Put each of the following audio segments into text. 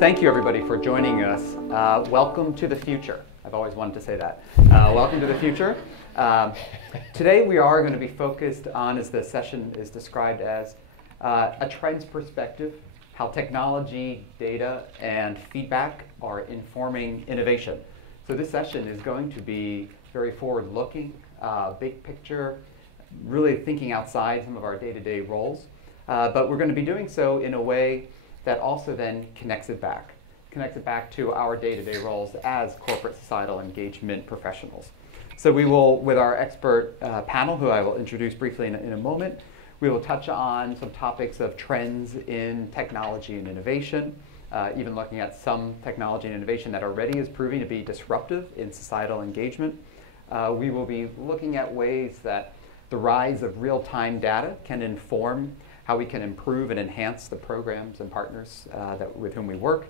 Thank you, everybody, for joining us. Welcome to the future. I've always wanted to say that. Welcome to the future. Today we are going to be focused on, as the session is described as, a trends perspective, how technology, data, and feedback are informing innovation. So this session is going to be very forward-looking, big picture, really thinking outside some of our day-to-day roles. But we're going to be doing so in a way that also then connects it back to our day-to-day roles as corporate societal engagement professionals. So we will, with our expert panel, who I will introduce briefly in a moment, we will touch on some topics of trends in technology and innovation, even looking at some technology and innovation that already is proving to be disruptive in societal engagement. We will be looking at ways that the rise of real-time data can inform how we can improve and enhance the programs and partners with whom we work.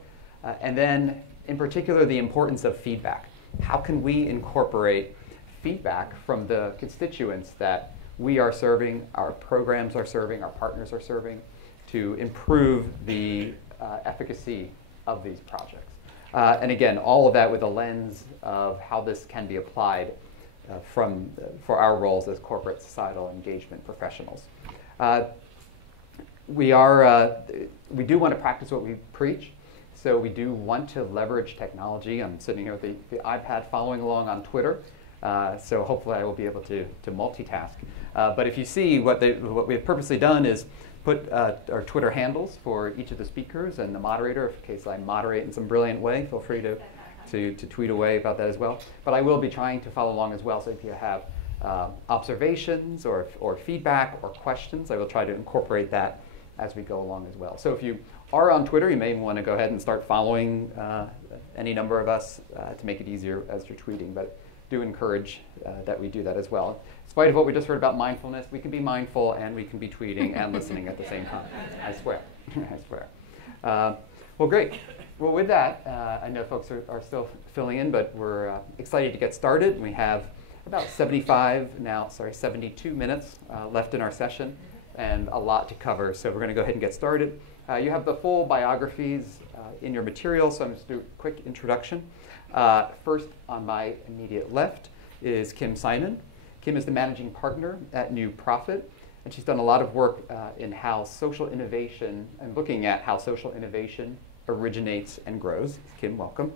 And then, in particular, the importance of feedback. How can we incorporate feedback from the constituents that we are serving, our programs are serving, our partners are serving, to improve the efficacy of these projects? And again, all of that with a lens of how this can be applied for our roles as corporate societal engagement professionals. We do want to practice what we preach, so we do want to leverage technology. I'm sitting here with the iPad following along on Twitter, so hopefully I will be able to multitask. But if you see, what we have purposely done is put our Twitter handles for each of the speakers and the moderator. In case I moderate in some brilliant way, feel free to tweet away about that as well. But I will be trying to follow along as well, so if you have observations or feedback or questions, I will try to incorporate that as we go along as well. So if you are on Twitter, you may want to go ahead and start following any number of us to make it easier as you're tweeting, but do encourage that we do that as well. In spite of what we just heard about mindfulness, we can be mindful and we can be tweeting and listening at the same time. I swear. I swear. Well, great. Well, with that, I know folks are still filling in, but we're excited to get started. We have about 72 minutes left in our session, and a lot to cover. So we're going to go ahead and get started. You have the full biographies in your material, so I'm just going to do a quick introduction. First, on my immediate left is Kim Simon. Kim is the managing partner at New Profit, and she's done a lot of work in how social innovation, and looking at how social innovation originates and grows. Kim, welcome.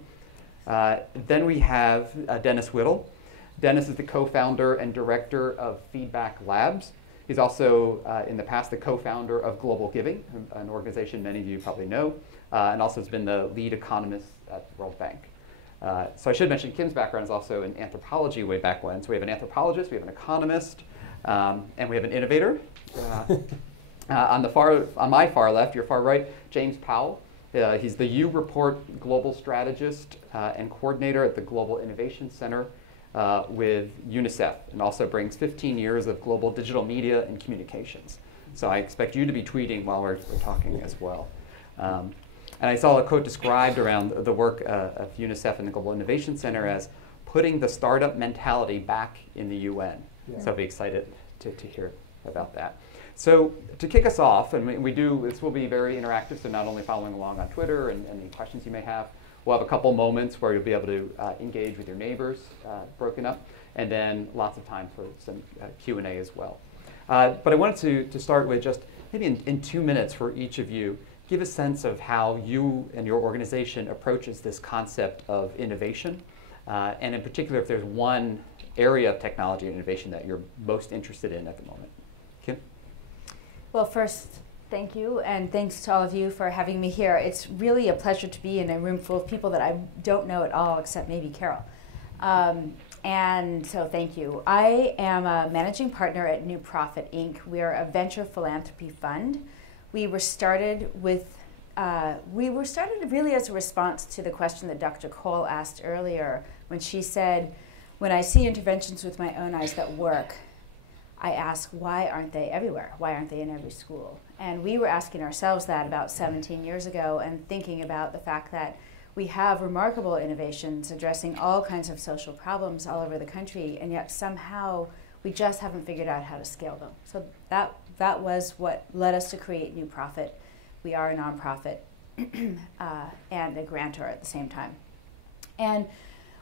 Then we have Dennis Whittle. Dennis is the co-founder and director of Feedback Labs. He's also, in the past, the co-founder of Global Giving, an organization many of you probably know, and also has been the lead economist at the World Bank. So I should mention Kim's background is also in anthropology way back when. So we have an anthropologist, we have an economist, and we have an innovator. On my far left, your far right, James Powell. He's the U Report Global Strategist and Coordinator at the Global Innovation Center with UNICEF, and also brings 15 years of global digital media and communications. So I expect you to be tweeting while we're talking as well. And I saw a quote described around the work of UNICEF and the Global Innovation Center as putting the startup mentality back in the UN. Yeah. So I'll be excited to hear about that. So to kick us off, and this will be very interactive, so not only following along on Twitter and any questions you may have, we'll have a couple moments where you'll be able to engage with your neighbors, broken up, and then lots of time for some Q&A as well. But I wanted to start with just maybe in 2 minutes for each of you, give a sense of how you and your organization approaches this concept of innovation, and in particular, if there's one area of technology and innovation that you're most interested in at the moment. Kim? Well, first, thank you, and thanks to all of you for having me here. It's really a pleasure to be in a room full of people that I don't know at all, except maybe Carol. And so thank you. I am a managing partner at New Profit, Inc. We are a venture philanthropy fund. We were started really as a response to the question that Dr. Cole asked earlier when she said, when I see interventions with my own eyes that work, I ask, why aren't they everywhere? Why aren't they in every school? And we were asking ourselves that about 17 years ago and thinking about the fact that we have remarkable innovations addressing all kinds of social problems all over the country, and yet somehow we just haven't figured out how to scale them. So that was what led us to create New Profit. We are a nonprofit and a grantor at the same time. And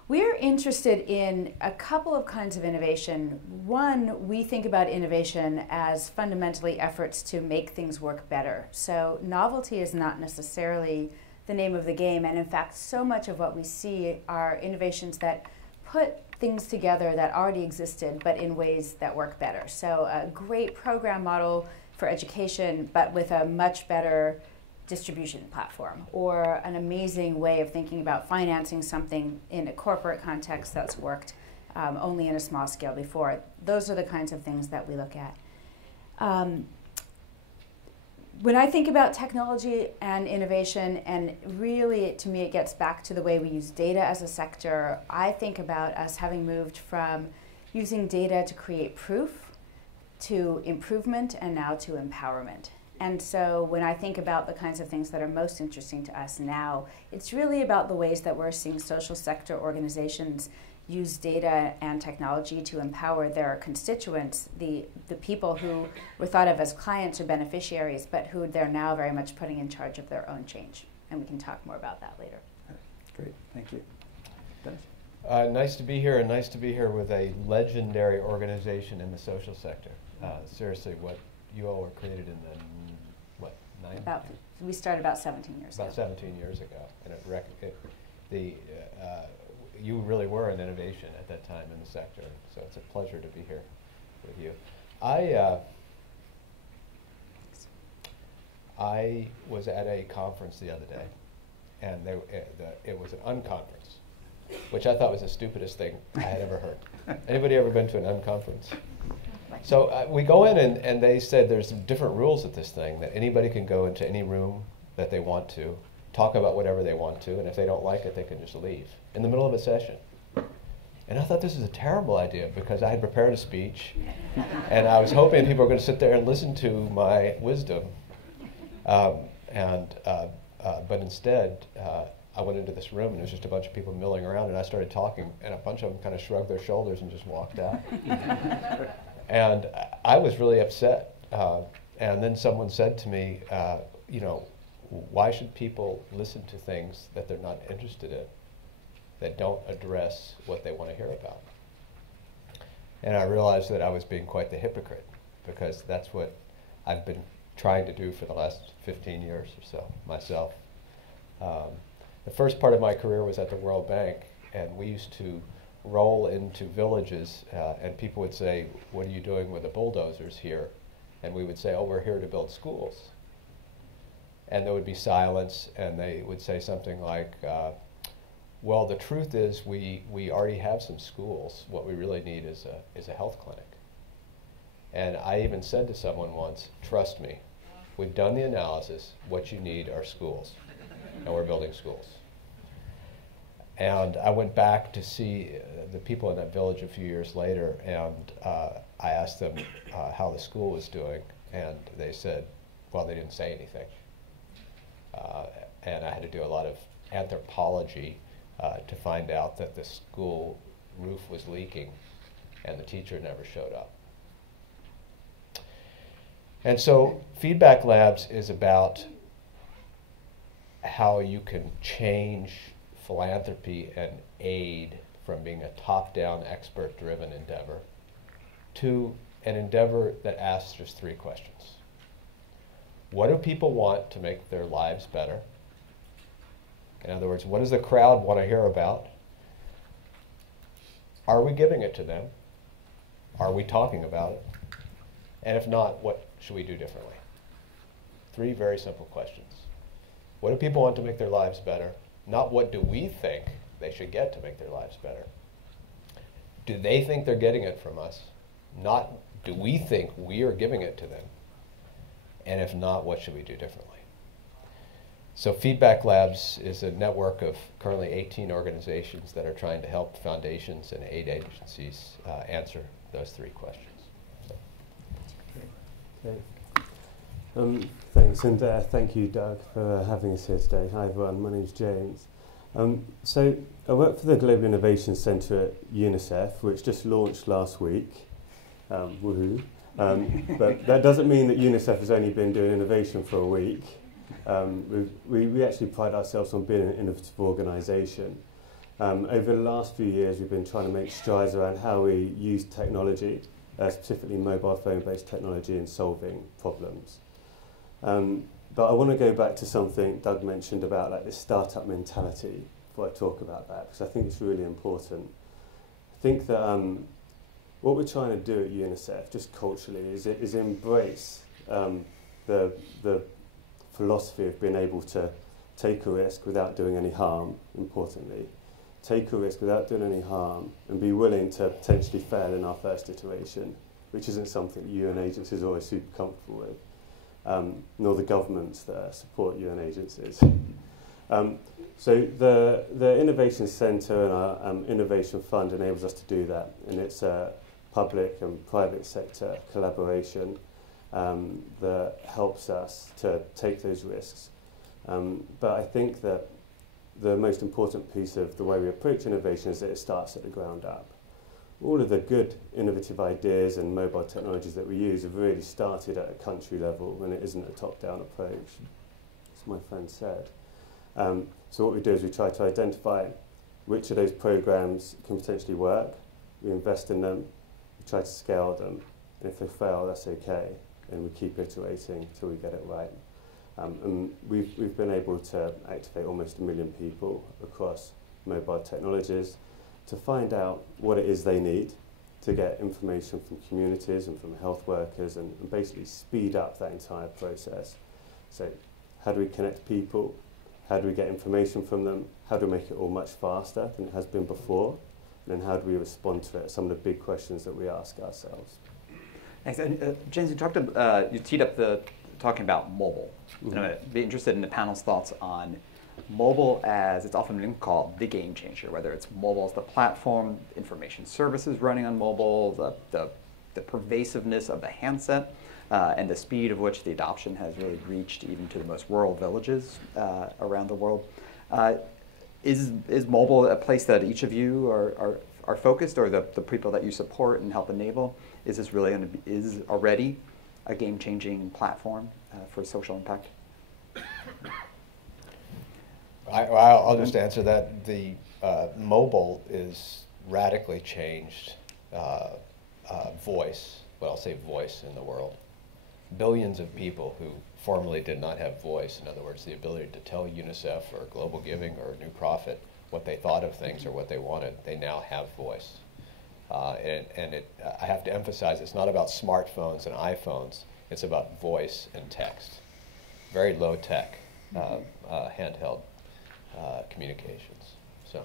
we're interested in a couple of kinds of innovation. One, we think about innovation as fundamentally efforts to make things work better. So novelty is not necessarily the name of the game, and in fact, so much of what we see are innovations that put things together that already existed, but in ways that work better. So a great program model for education, but with a much better distribution platform, or an amazing way of thinking about financing something in a corporate context that's worked only in a small scale before. Those are the kinds of things that we look at. When I think about technology and innovation, and really to me it gets back to the way we use data as a sector, I think about us having moved from using data to create proof to improvement and now to empowerment. And so when I think about the kinds of things that are most interesting to us now, it's really about the ways that we're seeing social sector organizations use data and technology to empower their constituents, the people who were thought of as clients or beneficiaries, but who they're now very much putting in charge of their own change. And we can talk more about that later. Great, thank you. Dennis? Nice to be here, and nice to be here with a legendary organization in the social sector. Seriously, what you all were created in the, what, 90s? We started about 17 years ago. About 17 years ago. And you really were an innovation at that time in the sector, so it's a pleasure to be here with you. I was at a conference the other day, and it was an unconference, which I thought was the stupidest thing I had ever heard. Anybody ever been to an unconference? So we go in, and they said there's different rules at this thing, that anybody can go into any room that they want to, talk about whatever they want to, and if they don't like it, they can just leave in the middle of a session. And I thought this was a terrible idea, because I had prepared a speech, and I was hoping people were going to sit there and listen to my wisdom. But instead, I went into this room, and there was just a bunch of people milling around, and I started talking, and a bunch of them kind of shrugged their shoulders and just walked out. And I was really upset. And then someone said to me, you know, why should people listen to things that they're not interested in, that don't address what they want to hear about? And I realized that I was being quite the hypocrite, because that's what I've been trying to do for the last 15 years or so myself. The first part of my career was at the World Bank, and we used to roll into villages, and people would say, "What are you doing with the bulldozers here?" And we would say, "Oh, we're here to build schools." And there would be silence, and they would say something like, well, the truth is we already have some schools. What we really need is a health clinic. And I even said to someone once, trust me, we've done the analysis. What you need are schools, and we're building schools. And I went back to see the people in that village a few years later, and I asked them how the school was doing, and they said, well, they didn't say anything. And I had to do a lot of anthropology to find out that the school roof was leaking and the teacher never showed up. And so Feedback Labs is about how you can change philanthropy and aid from being a top-down, expert-driven endeavor to an endeavor that asks just 3 questions. What do people want to make their lives better? In other words, what does the crowd want to hear about? Are we giving it to them? Are we talking about it? And if not, what should we do differently? 3 very simple questions. What do people want to make their lives better? Not what do we think they should get to make their lives better. Do they think they're getting it from us? Not do we think we are giving it to them? And if not, what should we do differently? So Feedback Labs is a network of currently 18 organizations that are trying to help foundations and aid agencies answer those 3 questions. So. Okay. Thanks, and thank you, Doug, for having us here today. Hi everyone, my name's James. So I work for the Global Innovation Centre at UNICEF, which just launched last week. Woohoo. But that doesn't mean that UNICEF has only been doing innovation for a week. We actually pride ourselves on being an innovative organisation. Over the last few years, we've been trying to make strides around how we use technology, specifically mobile phone-based technology, in solving problems. But I want to go back to something Doug mentioned about like this startup mentality before I talk about that, because I think it's really important. I think that what we're trying to do at UNICEF, just culturally, is embrace the philosophy of being able to take a risk without doing any harm, importantly. Take a risk without doing any harm and be willing to potentially fail in our first iteration, which isn't something UN agencies are always super comfortable with, nor the governments that support UN agencies. So the Innovation Centre and our Innovation Fund enables us to do that, and it's a public and private sector collaboration that helps us to take those risks. But I think that the most important piece of the way we approach innovation is that it starts at the ground up. All of the good innovative ideas and mobile technologies that we use have really started at a country level when it isn't a top-down approach, as my friend said. So what we do is we try to identify which of those programs can potentially work, we invest in them, we try to scale them, and if they fail, that's okay, and we keep iterating until we get it right. And we've been able to activate almost 1 million people across mobile technologies to find out what it is they need to get information from communities and from health workers and basically speed up that entire process. So how do we connect people? How do we get information from them? How do we make it all much faster than it has been before? And then how do we respond to it? Some of the big questions that we ask ourselves. Thanks. And James, you teed up the talking about mobile. And I'd be interested in the panel's thoughts on mobile as it's often been called the game changer, whether it's mobile as the platform, information services running on mobile, the pervasiveness of the handset, and the speed of which the adoption has really reached even to the most rural villages around the world. Is mobile a place that each of you are focused, or the people that you support and help enable? Is this really is already a game-changing platform for social impact? I'll just answer that. The mobile is radically changed voice, but I'll say voice in the world. Billions of people who formerly did not have voice, in other words, the ability to tell UNICEF or Global Giving or New Profit what they thought of things or what they wanted, they now have voice. I have to emphasize, it's not about smartphones and iPhones, it's about voice and text. Very low tech, handheld communications. So,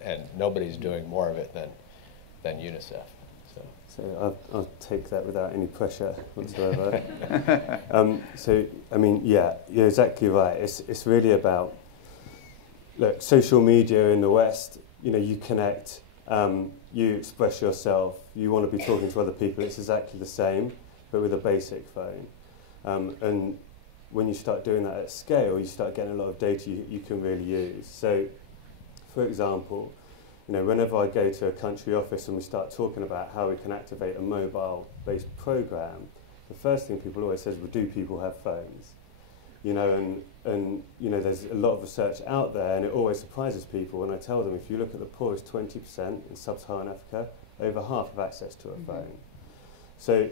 and nobody's doing more of it than UNICEF. So I'll take that without any pressure whatsoever. So, I mean, yeah, you're exactly right. It's really about, look, social media in the West, you know, you connect, you express yourself, you want to be talking to other people. It's exactly the same, but with a basic phone. And when you start doing that at scale, you start getting a lot of data you can really use. So, for example, you know, whenever I go to a country office and we start talking about how we can activate a mobile-based program, the first thing people always says, well, do people have phones? You know, and you know, there's a lot of research out there, and it always surprises people when I tell them, if you look at the poorest 20% in sub-Saharan Africa, over half have access to a phone. So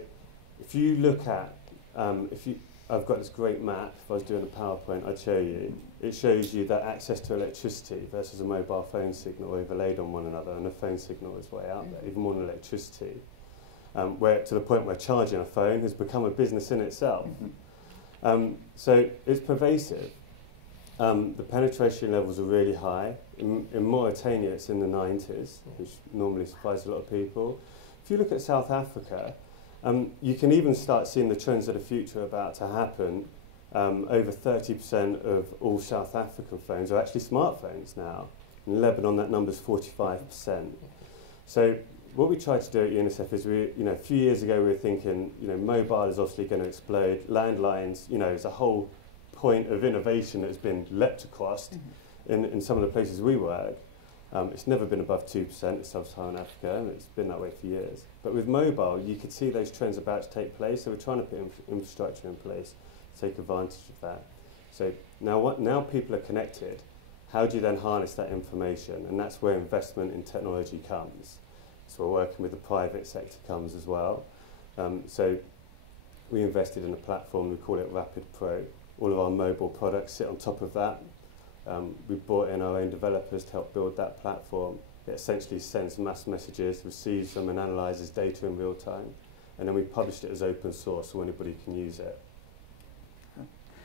if you look at, I've got this great map, if I was doing a PowerPoint, I'd show you. It shows you that access to electricity versus a mobile phone signal overlaid on one another, and the phone signal is way out there, even more than electricity, where to the point where charging a phone has become a business in itself. So it's pervasive. The penetration levels are really high. In Mauritania, it's in the 90s, which normally surprises a lot of people. If you look at South Africa, you can even start seeing the trends of the future about to happen. Over 30% of all South African phones are actually smartphones now. In Lebanon, that number's 45%. So what we try to do at UNICEF is, a few years ago we were thinking, mobile is obviously going to explode. Landlines, is a whole point of innovation that's been leapt across in some of the places we work. It's never been above 2% in sub-Saharan Africa, and it's been that way for years. But with mobile, you could see those trends about to take place, so we're trying to put infrastructure in place to take advantage of that. So now people are connected. How do you then harness that information? And that's where investment in technology comes. So we're working with the private sector comes as well. So we invested in a platform, we call it Rapid Pro. All of our mobile products sit on top of that. We brought in our own developers to help build that platform. It essentially sends mass messages, receives them and analyzes data in real time. And then we published it as open source so anybody can use it.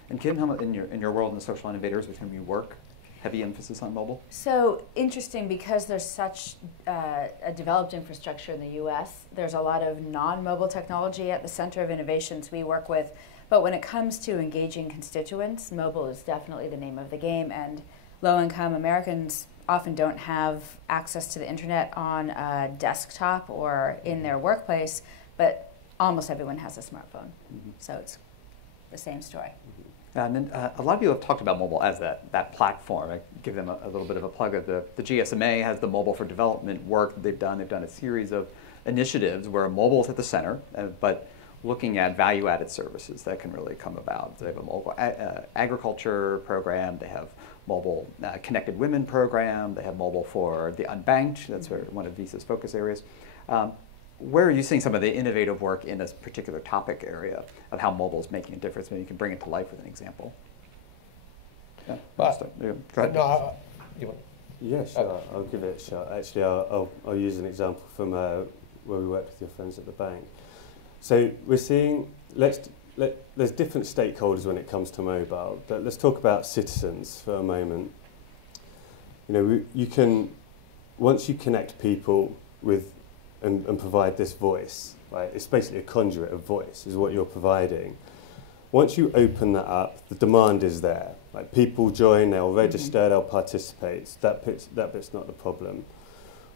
And Kim, how in your world in the social innovators, with whom you work, heavy emphasis on mobile? So interesting, because there's such a developed infrastructure in the US, there's a lot of non-mobile technology at the center of innovations we work with. But when it comes to engaging constituents, mobile is definitely the name of the game. And low-income Americans often don't have access to the internet on a desktop or in their workplace, but almost everyone has a smartphone. So it's the same story. And then a lot of you have talked about mobile as that platform. I give them a little bit of a plug. The GSMA has the Mobile for Development work that they've done. They've done a series of initiatives where mobile is at the center, but looking at value-added services that can really come about. They have a mobile agriculture program. They have mobile connected women program. They have mobile for the unbanked. That's one of Visa's focus areas. Where are you seeing some of the innovative work in this particular topic area of how mobile is making a difference? Maybe you can bring it to life with an example. Yeah, go ahead. No, yeah, sure. I'll give it a shot. Actually, I'll use an example from where we worked with your friends at the bank. So we're seeing, there's different stakeholders when it comes to mobile, but let's talk about citizens for a moment. You know, you can, once you connect people with and provide this voice, right? It's basically a conduit of voice is what you're providing. Once you open that up, the demand is there. Like people join, they'll register, they'll participate. That bit's not the problem.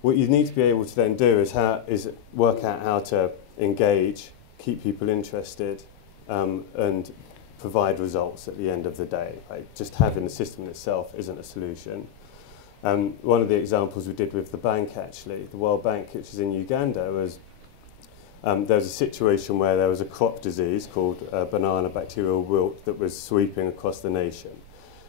What you need to be able to then do is work out how to engage, keep people interested, and provide results at the end of the day. Like just having the system itself isn't a solution. One of the examples we did with the bank, actually, the World Bank, which is in Uganda, was there was a situation where there was a crop disease called banana bacterial wilt that was sweeping across the nation.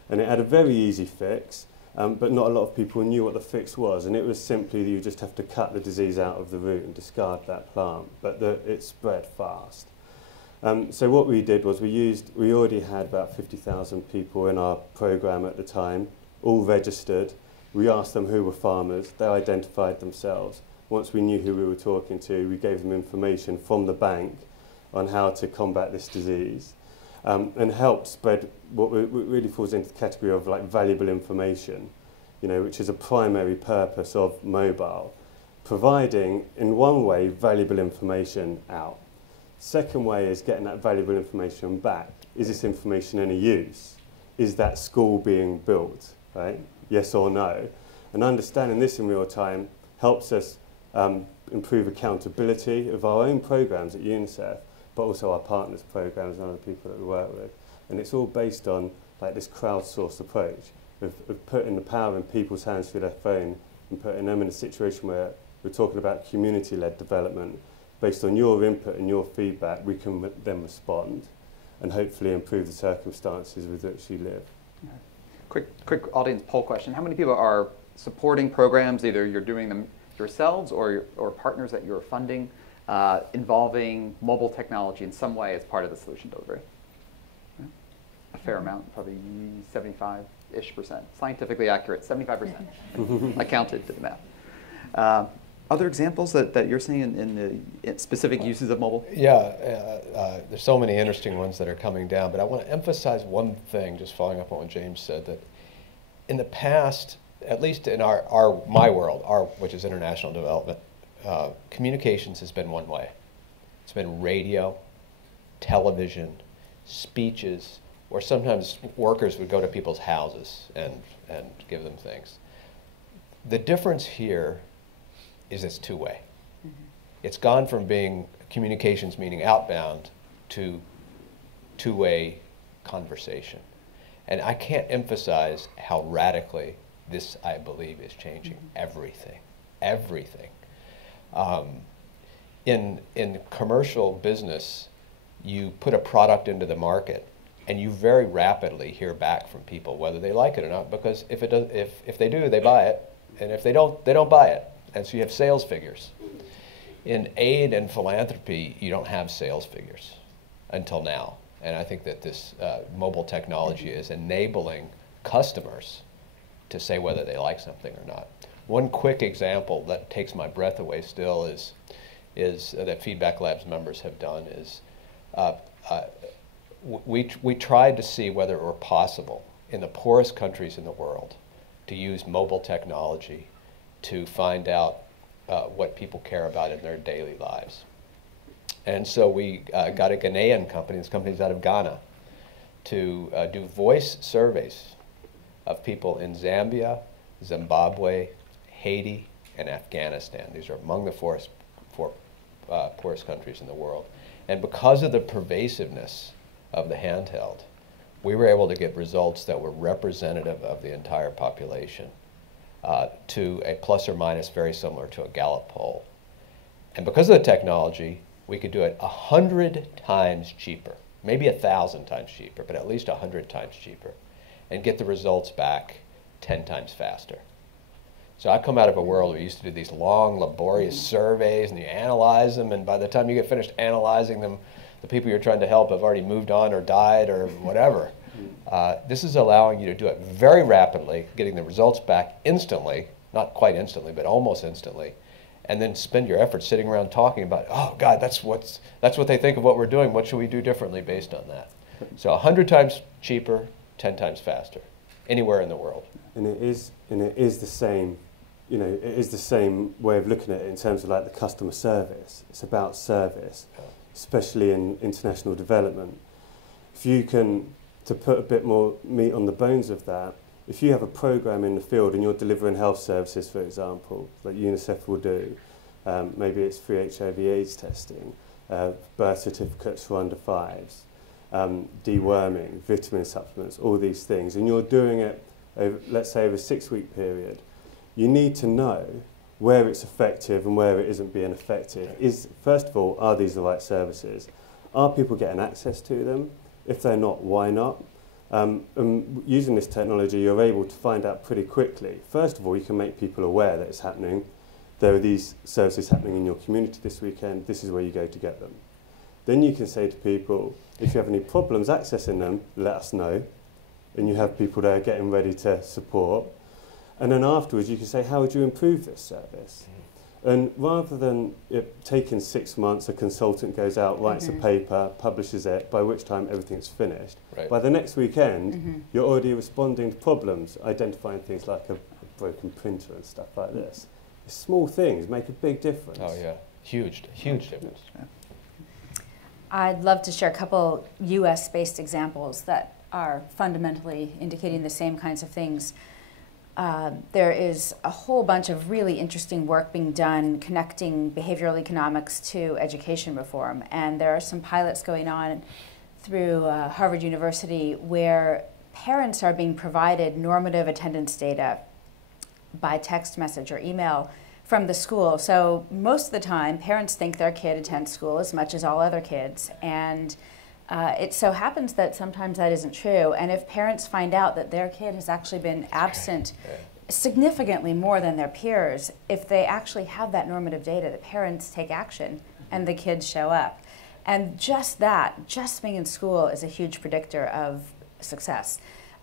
And it had a very easy fix, but not a lot of people knew what the fix was. And it was simply that you just have to cut the disease out of the root and discard that plant, but it spread fast. So what we did was we already had about 50,000 people in our program at the time, all registered. We asked them who were farmers, they identified themselves. Once we knew who we were talking to, we gave them information from the bank on how to combat this disease, and helped spread what really falls into the category of like valuable information, you know, which is a primary purpose of mobile, providing in one way valuable information out. Second way is getting that valuable information back. Is this information any use? Is that school being built, right? Yes or no? And understanding this in real time helps us improve accountability of our own programs at UNICEF, but also our partners' programs and other people that we work with. And it's all based on like this crowdsourced approach of putting the power in people's hands through their phone and putting them in a situation where we're talking about community-led development. Based on your input and your feedback, we can then respond and hopefully improve the circumstances with which you live. Quick audience poll question. How many people are supporting programs, either you're doing them yourselves or partners that you're funding, involving mobile technology in some way as part of the solution delivery? Yeah. A fair amount, probably 75-ish%. Scientifically accurate, 75%. I counted, did the math. Other examples that you're seeing in the specific uses of mobile? Yeah, there's so many interesting ones that are coming down, but I want to emphasize one thing, just following up on what James said, that in the past, at least in my world, which is international development, communications has been one way. It's been radio, television, speeches, or sometimes workers would go to people's houses and give them things. The difference here is it's two-way. Mm-hmm. It's gone from being communications, meaning outbound, to two-way conversation. And I can't emphasize how radically this, I believe, is changing everything. Everything. In commercial business, you put a product into the market And you very rapidly hear back from people whether they like it or not, because if they do, they buy it, and if they don't buy it. And so you have sales figures. In aid and philanthropy, you don't have sales figures until now. And I think that this mobile technology is enabling customers to say whether they like something or not. One quick example that takes my breath away still is that Feedback Labs members have done is we tried to see whether it were possible in the poorest countries in the world to use mobile technology to find out what people care about in their daily lives. And so we got a Ghanaian company, this company's out of Ghana, to do voice surveys of people in Zambia, Zimbabwe, Haiti, and Afghanistan. These are among the poorest countries in the world. And because of the pervasiveness of the handheld, we were able to get results that were representative of the entire population to a plus or minus very similar to a Gallup poll. And because of the technology, we could do it 100 times cheaper, maybe 1,000 times cheaper, but at least 100 times cheaper, and get the results back 10 times faster. So I come out of a world where we used to do these long, laborious surveys, and you analyze them, and by the time you get finished analyzing them, the people you're trying to help have already moved on or died or whatever. This is allowing you to do it very rapidly, getting the results back instantly, not quite instantly, but almost instantly, and then spend your effort sitting around talking about, oh God, that's what they think of what we're doing. What should we do differently based on that? So 100 times cheaper, 10 times faster, anywhere in the world. And it is the same, you know, it is the same way of looking at it in terms of like the customer service. It's about service, especially in international development. If you can, to put a bit more meat on the bones of that, if you have a program in the field and you're delivering health services, for example, like UNICEF will do, maybe it's free HIV/AIDS testing, birth certificates for under 5s, deworming, vitamin supplements, all these things, and you're doing it, over, let's say, over a 6-week period, you need to know where it's effective and where it isn't being effective. First of all, are these the right services? Are people getting access to them? If they're not, why not? Using this technology, you're able to find out pretty quickly. First of all, you can make people aware that it's happening. There are these services happening in your community this weekend. This is where you go to get them. Then you can say to people, if you have any problems accessing them, let us know. And you have people there getting ready to support. And then afterwards, you can say, how would you improve this service? And rather than it taking 6 months, a consultant goes out, writes a paper, publishes it, by which time everything's finished. Right. By the next weekend, you're already responding to problems, identifying things like a broken printer and stuff like this. Small things make a big difference. Oh yeah, huge difference. Yeah. I'd love to share a couple US-based examples that are fundamentally indicating the same kinds of things. There is a whole bunch of really interesting work being done connecting behavioral economics to education reform, and there are some pilots going on through Harvard University where parents are being provided normative attendance data by text message or email from the school. So most of the time, parents think their kid attends school as much as all other kids, and it so happens that sometimes that isn't true. And if parents find out that their kid has actually been absent significantly more than their peers, if they actually have that normative data, the parents take action and the kids show up. And just that, just being in school, is a huge predictor of success.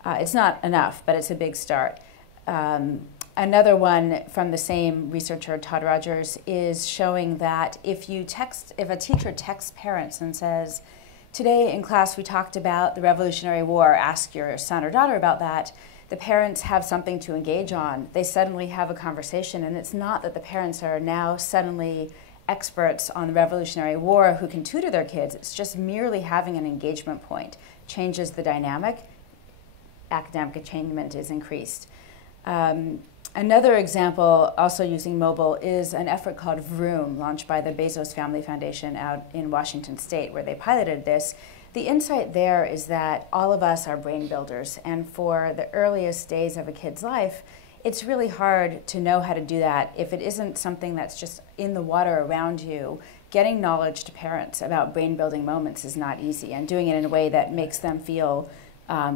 It's not enough, but it's a big start. Another one from the same researcher, Todd Rogers, is showing that if a teacher texts parents and says, today in class we talked about the Revolutionary War, ask your son or daughter about that, the parents have something to engage on. They suddenly have a conversation, and it's not that the parents are now suddenly experts on the Revolutionary War who can tutor their kids. It's just merely having an engagement point changes the dynamic. Academic attainment is increased. Another example, also using mobile, is an effort called Vroom, launched by the Bezos Family Foundation out in Washington State, where they piloted this. The insight there is that all of us are brain builders, and for the earliest days of a kid's life, it's really hard to know how to do that if it isn't something that's just in the water around you, getting knowledge to parents about brain-building moments is not easy, and doing it in a way that makes them feel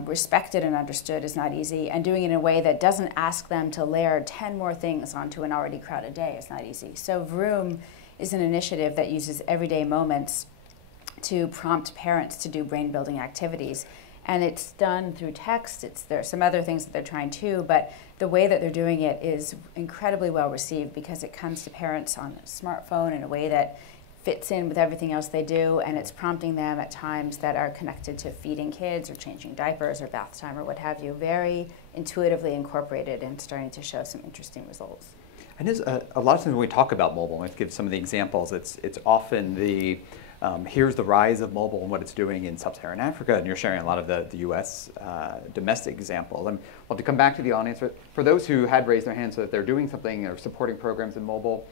respected and understood is not easy, and doing it in a way that doesn't ask them to layer 10 more things onto an already crowded day is not easy. So Vroom is an initiative that uses everyday moments to prompt parents to do brain-building activities. And it's done through text. There are some other things that they're trying too, but the way that they're doing it is incredibly well received because it comes to parents on a smartphone in a way that fits in with everything else they do, and it's prompting them at times that are connected to feeding kids or changing diapers or bath time or what have you, very intuitively incorporated and starting to show some interesting results. And a lot of times when we talk about mobile, let's give some of the examples, it's often the here's the rise of mobile and what it's doing in sub-Saharan Africa, and you're sharing a lot of the U.S. Domestic examples. And well, to come back to the audience, for those who had raised their hands so that they're doing something or supporting programs in mobile,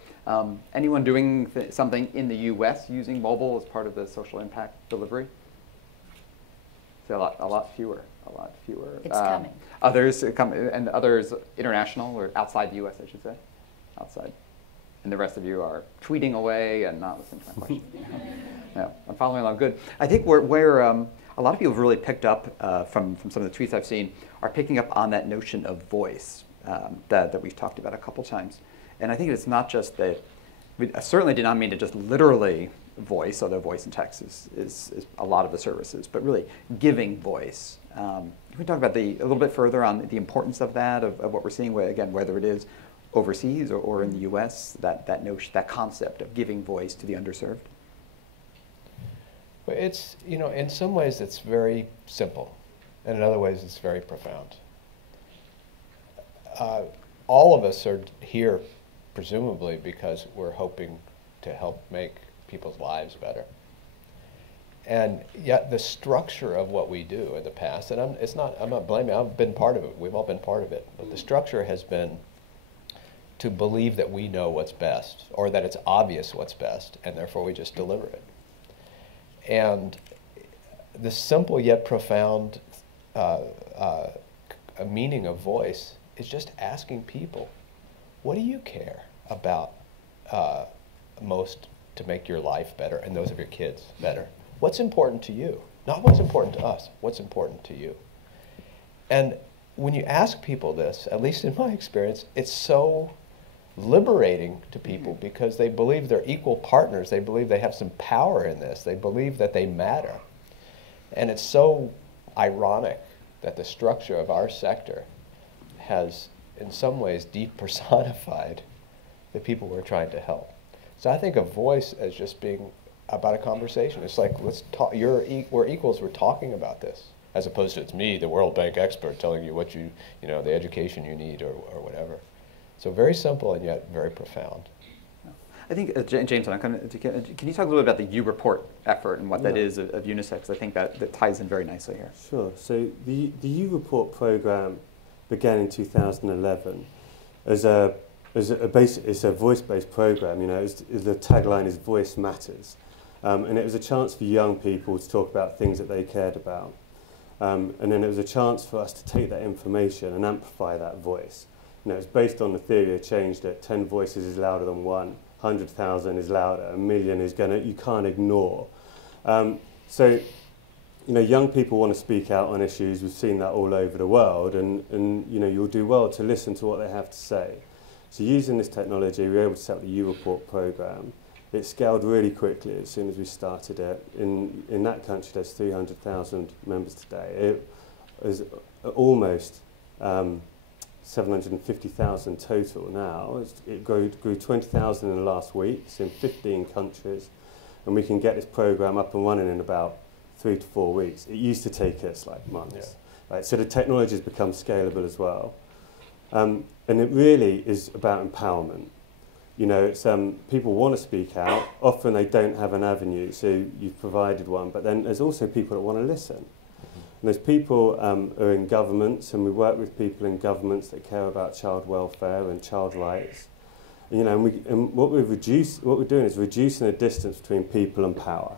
anyone doing something in the U.S. using mobile as part of the social impact delivery? So a lot fewer. It's coming. Others come, and others international or outside the U.S. I should say, outside. And the rest of you are tweeting away and not listening to my question. No, I'm following along. Good. I think where a lot of people have really picked up from some of the tweets I've seen are picking up on that notion of voice that we've talked about a couple times. And I think it's not just that. I certainly did not mean to just literally voice, although voice and text is a lot of the services, but really giving voice. Can we talk about a little bit further on the importance of that, of what we're seeing, again, whether it is overseas or in the U.S., that notion, that concept of giving voice to the underserved? Well, it's, in some ways it's very simple, and in other ways it's very profound. All of us are here, presumably, because we're hoping to help make people's lives better. And yet the structure of what we do in the past, and I'm not blaming, I've been part of it, we've all been part of it, but the structure has been to believe that we know what's best, or that it's obvious what's best, and therefore we just deliver it. And the simple yet profound meaning of voice is just asking people, what do you care about most to make your life better and those of your kids better? What's important to you? Not what's important to us, what's important to you. And when you ask people this, at least in my experience, it's so liberating to people because they believe they're equal partners. They believe they have some power in this. They believe that they matter. And it's so ironic that the structure of our sector has, in some ways, depersonified the people we're trying to help. So I think of voice as just being about a conversation. It's like, let's talk. We're equals. We're talking about this, as opposed to it's me, the World Bank expert, telling you what the education you need or whatever. So very simple and yet very profound. I think, James, can you talk a little bit about the U-Report effort and what that is of UNICEF? Because I think that ties in very nicely here. Sure. So the U-Report program began in 2011 as it's a voice-based program. The tagline is "Voice Matters," and it was a chance for young people to talk about things that they cared about, and then it was a chance for us to take that information and amplify that voice. It's based on the theory of change that 10 voices is louder than 1, 100,000 is louder, 1 million is you can't ignore. So, young people want to speak out on issues. We've seen that all over the world, and you'll do well to listen to what they have to say. So using this technology, we were able to set up the U-Report program. It scaled really quickly as soon as we started it. In that country, there's 300,000 members today. It is almost 750,000 total now. It grew 20,000 in the last week. It's in 15 countries, and we can get this program up and running in about 3 to 4 weeks. It used to take us like months. Yeah. Right? So the technology has become scalable as well. And it really is about empowerment. It's people want to speak out. Often they don't have an avenue, so you've provided one. But then there's also people that want to listen. And there's people who are in governments, and we work with people in governments that care about child welfare and child rights. And what we're doing is reducing the distance between people and power.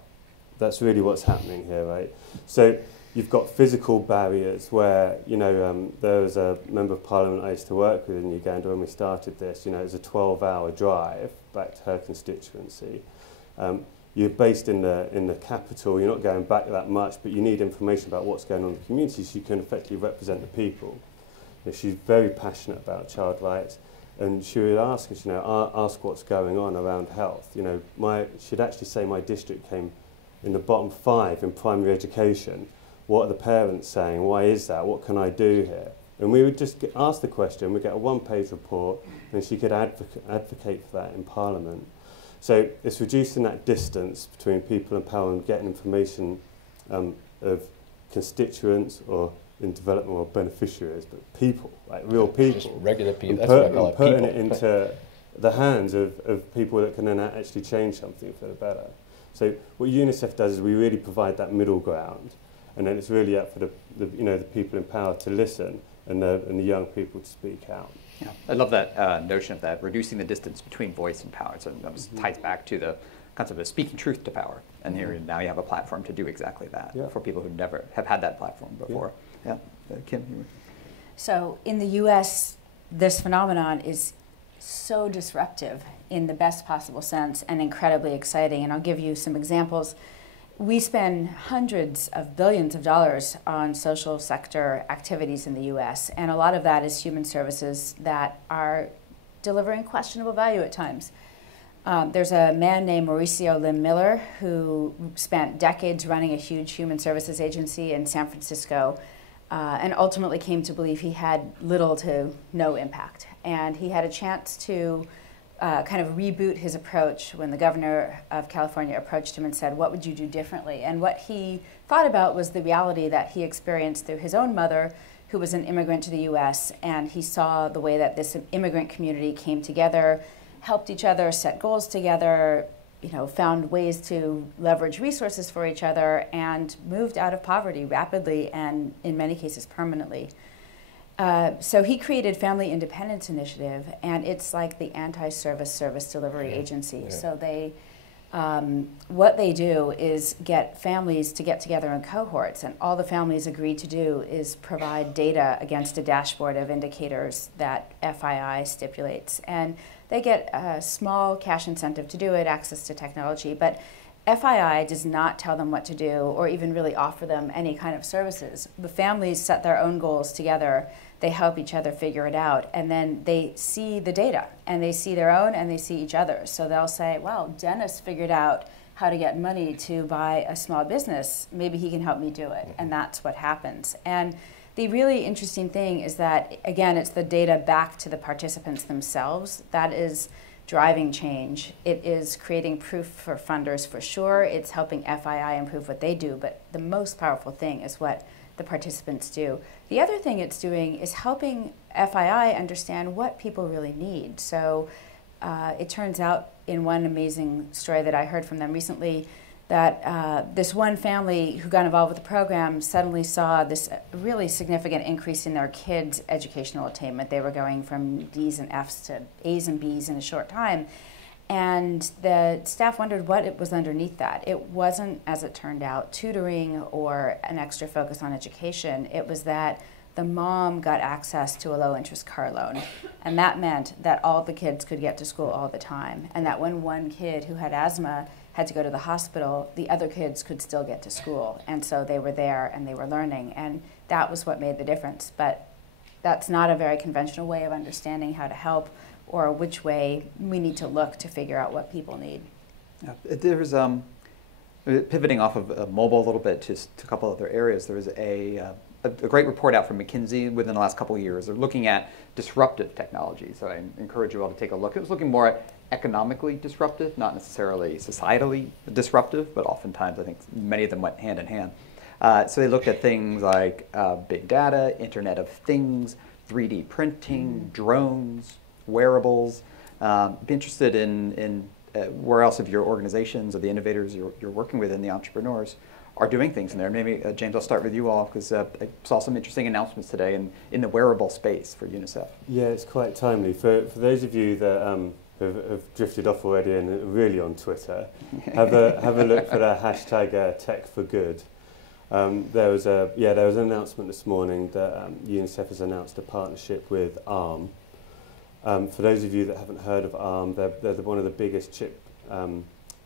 That's really what's happening here, right? So you've got physical barriers where, there was a member of parliament I used to work with in Uganda when we started this. It was a 12-hour drive back to her constituency. You're based in the capital, you're not going back that much, but you need information about what's going on in the community so you can effectively represent the people. She's very passionate about child rights, and she would ask us, ask what's going on around health. She'd actually say my district came in the bottom 5 in primary education. What are the parents saying? Why is that? What can I do here? And we would just ask the question, we'd get a one-page report, and she could advocate for that in Parliament. So it's reducing that distance between people and power and getting information of constituents or in development or beneficiaries, but people, like real people. Just regular people, that's what I call it, putting people. it into the hands of people that can then actually change something for the better. So what UNICEF does is we really provide that middle ground, and then it's really up for the people in power to listen and the young people to speak out. Yeah, I love that notion of that, reducing the distance between voice and power. So that ties back to the concept of speaking truth to power. And here now you have a platform to do exactly that for people who never have had that platform before. Yeah, Kim? You were... So in the US, this phenomenon is so disruptive in the best possible sense and incredibly exciting. And I'll give you some examples. We spend hundreds of billions of dollars on social sector activities in the US, and a lot of that is human services that are delivering questionable value at times. There's a man named Mauricio Lim Miller who spent decades running a huge human services agency in San Francisco and ultimately came to believe he had little to no impact. And he had a chance to kind of reboot his approach when the governor of California approached him and said, what would you do differently? And what he thought about was the reality that he experienced through his own mother, who was an immigrant to the US, and he saw the way that this immigrant community came together, helped each other, set goals together, found ways to leverage resources for each other, and moved out of poverty rapidly and in many cases permanently. So he created Family Independence Initiative, and it's like the anti-service service delivery agency. Yeah. So they, what they do is get families to get together in cohorts, and all the families agree to do is provide data against a dashboard of indicators that FII stipulates. And they get a small cash incentive to do it, access to technology, but FII does not tell them what to do or even really offer them any kind of services. The families set their own goals together. They help each other figure it out, and then they see the data, and they see their own, and they see each other's. So they'll say, well, Dennis figured out how to get money to buy a small business. Maybe he can help me do it, and that's what happens. And the really interesting thing is that, again, it's the data back to the participants themselves that is driving change. It is creating proof for funders for sure. It's helping FII improve what they do, but the most powerful thing is what the participants do. The other thing it's doing is helping FII understand what people really need. So it turns out in one amazing story that I heard from them recently that this one family who got involved with the program suddenly saw this really significant increase in their kids' educational attainment. They were going from D's and F's to A's and B's in a short time. And the staff wondered what it was underneath that. It wasn't, as it turned out, tutoring or an extra focus on education. It was that the mom got access to a low-interest car loan. And that meant that all the kids could get to school all the time. And that when one kid who had asthma had to go to the hospital, the other kids could still get to school. And so they were there and they were learning. And that was what made the difference. But that's not a very conventional way of understanding how to help or which way we need to look to figure out what people need. Yeah, there's pivoting off of mobile a little bit to a couple other areas. There was a great report out from McKinsey within the last couple of years. They're looking at disruptive technology. So I encourage you all to take a look. It was looking more at economically disruptive, not necessarily societally disruptive, but oftentimes I think many of them went hand in hand. So they looked at things like big data, Internet of Things, 3D printing, drones, wearables. Be interested in where else of your organizations or the innovators you're working with and the entrepreneurs are doing things in there. Maybe, James, I'll start with you all because I saw some interesting announcements today in the wearable space for UNICEF. Yeah, it's quite timely. For those of you that have drifted off already and are really on Twitter, have a look for the hashtag Tech for Good. There was an announcement this morning that UNICEF has announced a partnership with ARM. For those of you that haven't heard of ARM, they're one of the biggest chip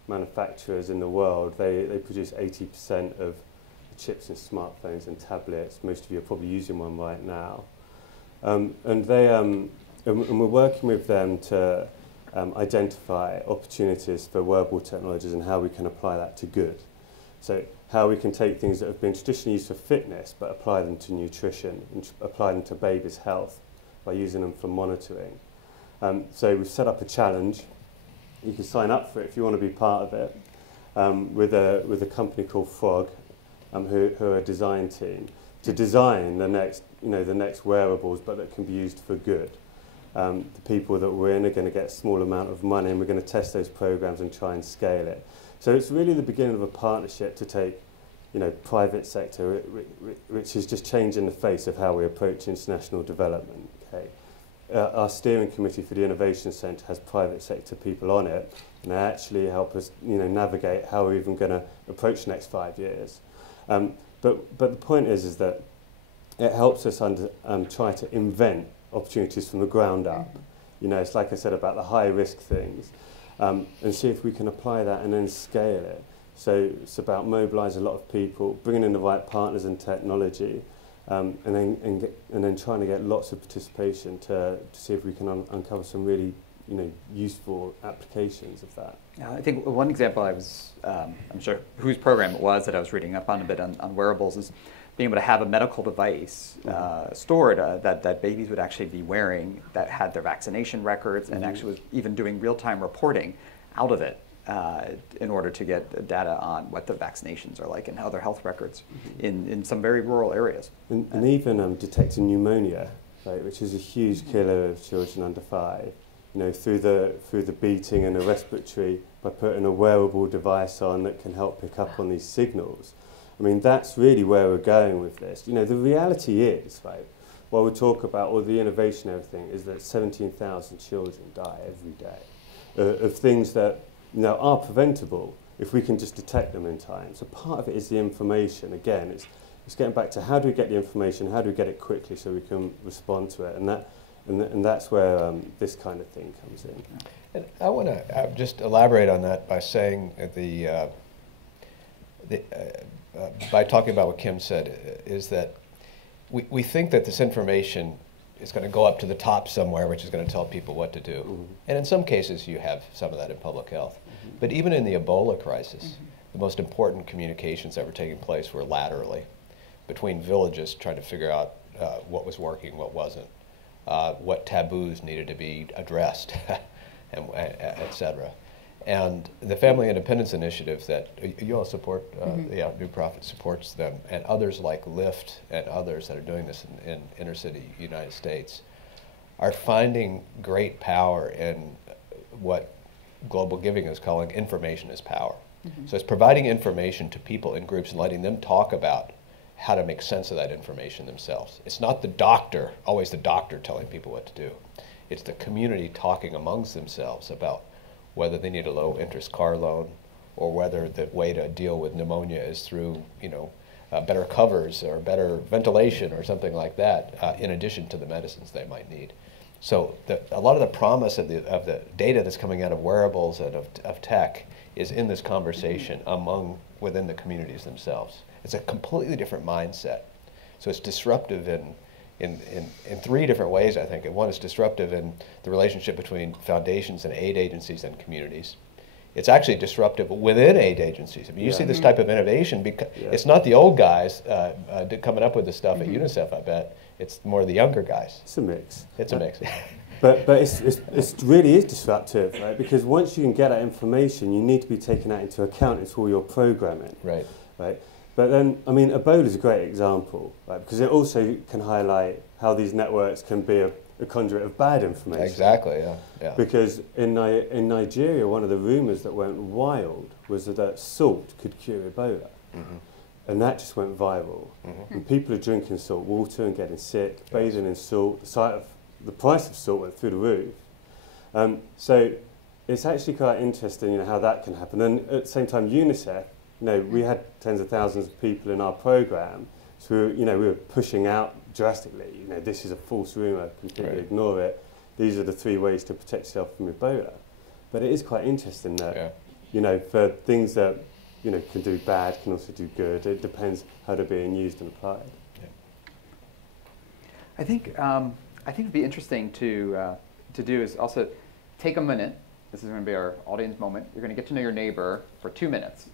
manufacturers in the world. They produce 80% of the chips in smartphones and tablets. Most of you are probably using one right now. And we're working with them to identify opportunities for wearable technologies and how we can apply that to good. So how we can take things that have been traditionally used for fitness but apply them to nutrition and apply them to babies' health by using them for monitoring. So we've set up a challenge. You can sign up for it if you want to be part of it, with a company called Frog, who are a design team, to design the next wearables, but that can be used for good. The people that we're in are going to get a small amount of money, and we're going to test those programs and try and scale it. So it's really the beginning of a partnership to take, private sector, which is just changing the face of how we approach international development. Okay. Our steering committee for the Innovation Centre has private sector people on it, and they actually help us, navigate how we're even going to approach the next 5 years. But the point is that it helps us try to invent opportunities from the ground up. It's like I said about the high risk things, and see if we can apply that and then scale it. So it's about mobilising a lot of people, bringing in the right partners and technology, and then trying to get lots of participation to see if we can uncover some really useful applications of that. I think one example I'm sure whose program it was that I was reading up on a bit on wearables is being able to have a medical device stored that babies would actually be wearing that had their vaccination records and actually was even doing real-time reporting out of it in order to get data on what the vaccinations are like and how their health records in some very rural areas. And even detecting pneumonia, right, which is a huge killer of children under 5. Through the beating and the respiratory, by putting a wearable device on that can help pick up on these signals. I mean, that's really where we're going with this. The reality is, right, while we talk about all the innovation and everything, is that 17,000 children die every day of things that are preventable if we can just detect them in time. So part of it is the information. Again, it's getting back to how do we get the information, how do we get it quickly so we can respond to it, and that's where this kind of thing comes in. And I want to just elaborate on that by saying by talking about what Kim said, is that we think that this information is going to go up to the top somewhere, which is going to tell people what to do. And in some cases, you have some of that in public health. But even in the Ebola crisis, the most important communications that were taking place were laterally, between villages trying to figure out what was working, what wasn't, what taboos needed to be addressed, and et cetera. And the Family Independence Initiative that you all support, New Profit supports them, and others like Lyft and others that are doing this in inner city United States, are finding great power in what Global Giving is calling information is power. So it's providing information to people in groups and letting them talk about how to make sense of that information themselves. It's not the doctor, always the doctor telling people what to do. It's the community talking amongst themselves about whether they need a low-interest car loan or whether the way to deal with pneumonia is through, better covers or better ventilation or something like that, in addition to the medicines they might need. So a lot of the promise of the data that's coming out of wearables and of tech is in this conversation within the communities themselves. It's a completely different mindset. So it's disruptive in 3 different ways, I think. And one is disruptive in the relationship between foundations and aid agencies and communities. It's actually disruptive within aid agencies. I mean, you see this type of innovation because it's not the old guys coming up with this stuff at UNICEF, I bet. It's more the younger guys. It's a mix. It's a mix. But it really is disruptive, right? Because once you can get that information, you need to be taking that into account into all your programming. Right. But then, I mean, Ebola is a great example, right? Because it also can highlight how these networks can be a conduit of bad information. Exactly, yeah. Because in Nigeria, one of the rumours that went wild was that salt could cure Ebola. And that just went viral. And people are drinking salt water and getting sick, bathing in salt. The price of salt went through the roof. So it's actually quite interesting, how that can happen. And at the same time, UNICEF, we had tens of thousands of people in our program, so we were pushing out drastically. This is a false rumor, completely ignore it. These are the 3 ways to protect yourself from Ebola. But it is quite interesting that for things that, can do bad, can also do good. It depends how they're being used and applied. Yeah. I think it'd be interesting to do is also take a minute. This is going to be our audience moment. You're going to get to know your neighbor for 2 minutes.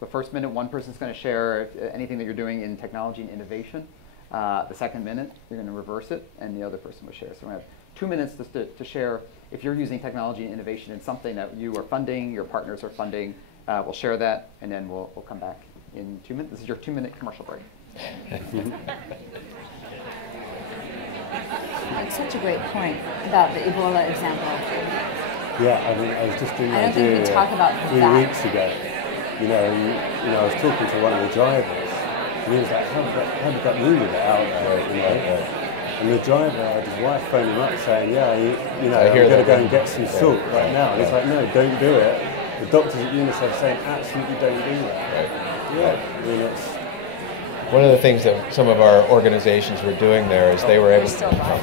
The first minute, one person's going to share anything that you're doing in technology and innovation. The second minute, you're going to reverse it, and the other person will share. So we're going to have 2 minutes just to share if you're using technology and innovation in something that you are funding, your partners are funding. We'll share that, and then we'll come back in 2 minutes. This is your 2-minute commercial break. That's such a great point about the Ebola example. Yeah, I was just doing I don't think we talk about 3 that. weeks ago. I was talking to one of the drivers, and he was like, how did that really get out there? And the driver had his wife phone him up saying, I'm going to go and get some salt right now. And he's like, no, don't do it. The doctors at UNICEF saying, absolutely don't do that. Right. Yeah, it's... One of the things that some of our organizations were doing there is they were able Still live.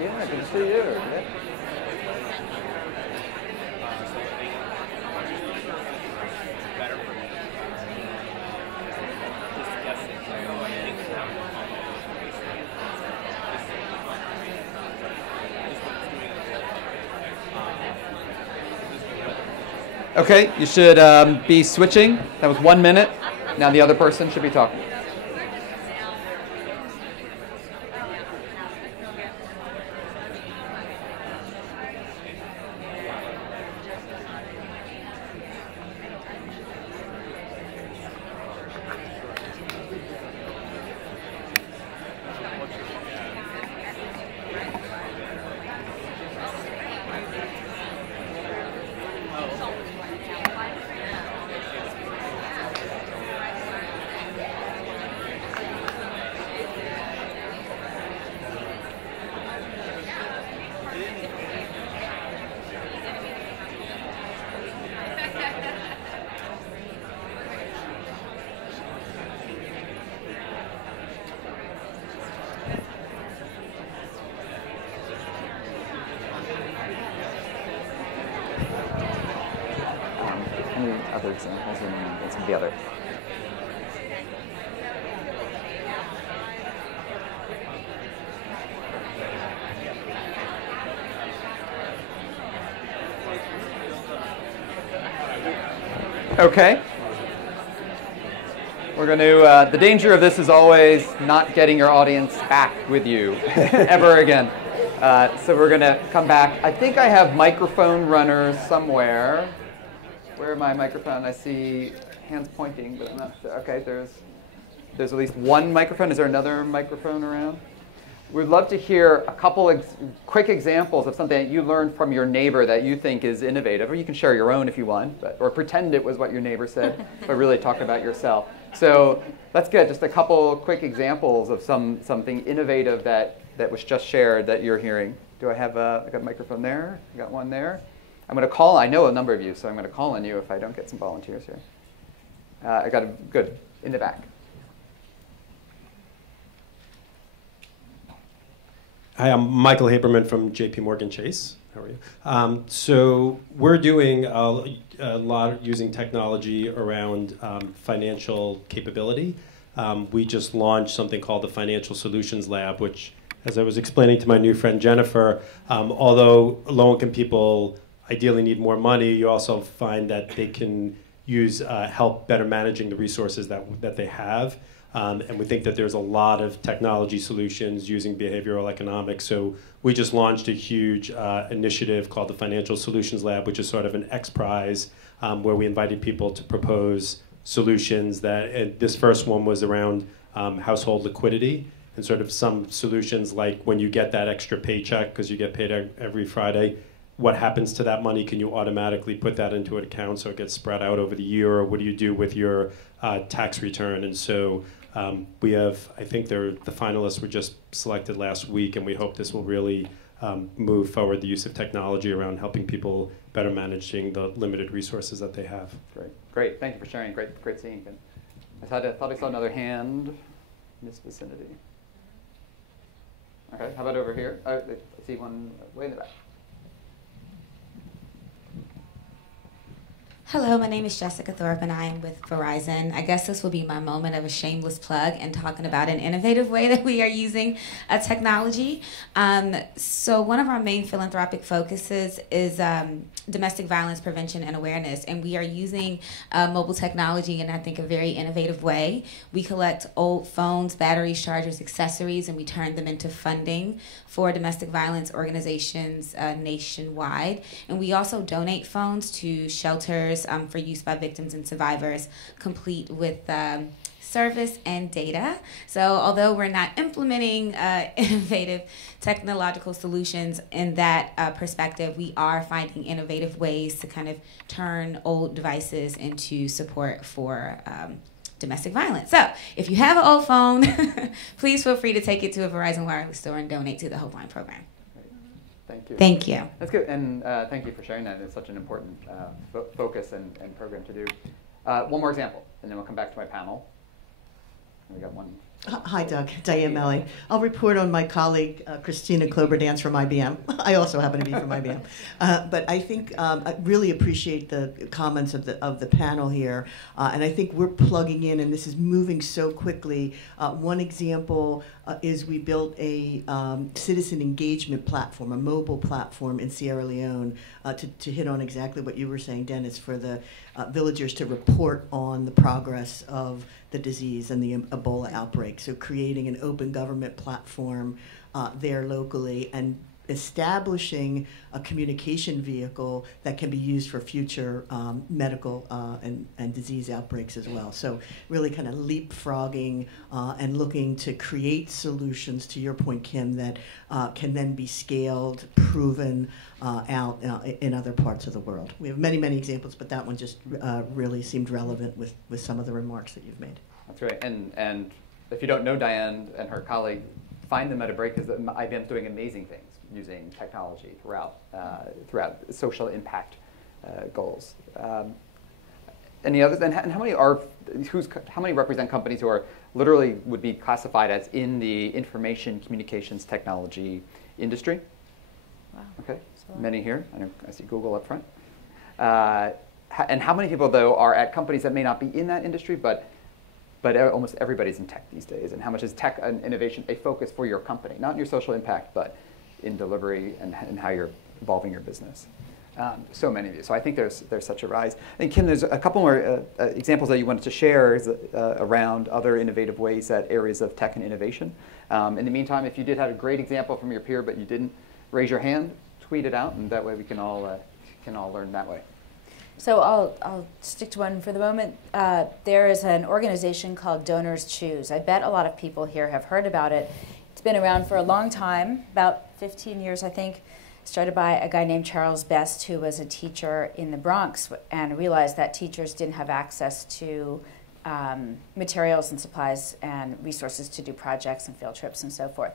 Yeah, good to see you. Yeah. Okay, you should be switching. That was 1 minute. Now the other person should be talking. Any other examples in some of the other? Okay. We're going to, the danger of this is always not getting your audience back with you ever again. So we're going to come back. I think I have microphone runners somewhere. Where are my microphone? I see hands pointing, but I'm not sure. Okay, there's at least one microphone. Is there another microphone around? We'd love to hear a couple quick examples of something that you learned from your neighbor that you think is innovative. Or you can share your own if you want, or pretend it was what your neighbor said, but really talk about yourself. So let's get just a couple quick examples of something innovative that was just shared that you're hearing. Do I have I got a microphone there? I got one there. I'm going to call. I know a number of you, so I'm going to call on you if I don't get some volunteers here. I got a good in the back. Hi, I'm Michael Haberman from JP Morgan Chase. How are you? So we're doing a lot using technology around financial capability. We just launched something called the Financial Solutions Lab, which, as I was explaining to my new friend Jennifer, although low-income people ideally need more money, you also find that they can use help better managing the resources that they have. And we think that there's a lot of technology solutions using behavioral economics. So we just launched a huge initiative called the Financial Solutions Lab, which is sort of an X Prize, where we invited people to propose solutions that, this first one was around household liquidity, and sort of some solutions like when you get that extra paycheck, because you get paid every Friday, what happens to that money? Can you automatically put that into an account so it gets spread out over the year, or what do you do with your tax return? And so we have, I think the finalists were just selected last week, and we hope this will really move forward the use of technology around helping people better managing the limited resources that they have. Great. Thank you for sharing. Great seeing. I thought I saw another hand in this vicinity. Okay, how about over here? I see one way in the back. Hello, my name is Jessica Thorpe and I am with Verizon. I guess this will be my moment of a shameless plug and talking about an innovative way that we are using technology. So one of our main philanthropic focuses is domestic violence prevention and awareness, and we are using mobile technology in, I think, a very innovative way. We collect old phones, batteries, chargers, accessories, and we turn them into funding for domestic violence organizations nationwide. And we also donate phones to shelters for use by victims and survivors, complete with service and data. So although we're not implementing innovative technological solutions in that perspective, we are finding innovative ways to kind of turn old devices into support for domestic violence. So if you have an old phone, please feel free to take it to a Verizon Wireless store and donate to the Hopeline program. Thank you. Thank you. That's good, and thank you for sharing that. It's such an important focus and program to do. One more example, and then we'll come back to my panel. We got one. Hi, Doug. Diane Melly. I'll report on my colleague, Christina Kloberdans from IBM. I also happen to be from IBM. But I think I really appreciate the comments of the panel here. And I think we're plugging in, and this is moving so quickly. One example is we built a citizen engagement platform, a mobile platform in Sierra Leone to hit on exactly what you were saying, Dennis, for the villagers to report on the progress of the disease and the Ebola outbreak. So creating an open government platform there locally and establishing a communication vehicle that can be used for future medical and disease outbreaks as well. So really kind of leapfrogging and looking to create solutions, to your point, Kim, that can then be scaled, proven out in other parts of the world. We have many, many examples, but that one just really seemed relevant with some of the remarks that you've made. That's right. And if you don't know Diane and her colleague, find them at a break, because IBM's doing amazing things using technology throughout social impact goals. Any others? And how many represent companies who are literally would be classified as in the information communications technology industry? Wow. Okay, many here. I see Google up front. And how many people, though, are at companies that may not be in that industry, but almost everybody's in tech these days? And how much is tech and innovation a focus for your company? Not in your social impact, but in delivery and how you're evolving your business. So many of you. So I think there's such a rise. And Kim, there's a couple more examples that you wanted to share around other innovative ways, that areas of tech and innovation. In the meantime, if you did have a great example from your peer but you didn't raise your hand, tweet it out, and that way we can all learn that way. So I'll stick to one for the moment. There is an organization called Donors Choose. I bet a lot of people here have heard about it. It's been around for a long time, about 15 years, I think. Started by a guy named Charles Best, who was a teacher in the Bronx, and realized that teachers didn't have access to materials and supplies and resources to do projects and field trips and so forth.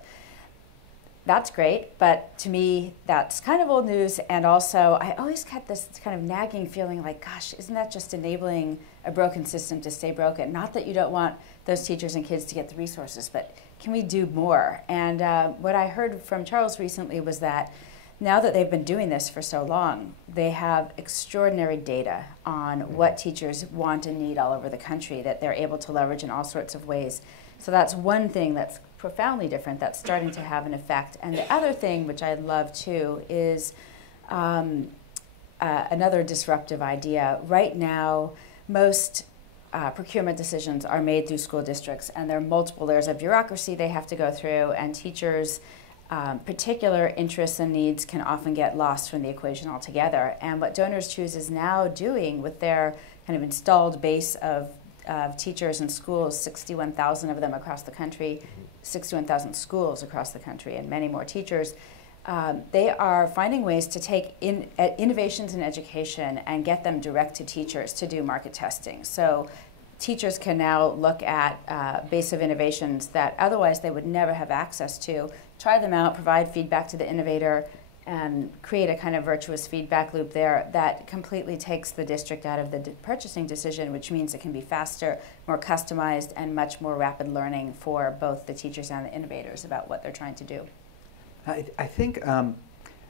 That's great, but to me, that's kind of old news. And also, I always get this kind of nagging feeling like, gosh, isn't that just enabling a broken system to stay broken? Not that you don't want those teachers and kids to get the resources, but can we do more? And what I heard from Charles recently was that now that they've been doing this for so long, they have extraordinary data on what teachers want and need all over the country that they're able to leverage in all sorts of ways. So that's one thing that's profoundly different, that's starting to have an effect. And the other thing, which I love too, is another disruptive idea. Right now, most procurement decisions are made through school districts, and there are multiple layers of bureaucracy they have to go through, and teachers' particular interests and needs can often get lost from the equation altogether. And what Donors Choose is now doing with their kind of installed base of teachers and schools, 61,000 of them across the country, 61,000 schools across the country, and many more teachers, they are finding ways to take innovations in education and get them direct to teachers to do market testing. So teachers can now look at base of innovations that otherwise they would never have access to, try them out, provide feedback to the innovator, and create a kind of virtuous feedback loop there that completely takes the district out of the purchasing decision, which means it can be faster, more customized, and much more rapid learning for both the teachers and the innovators about what they're trying to do. I think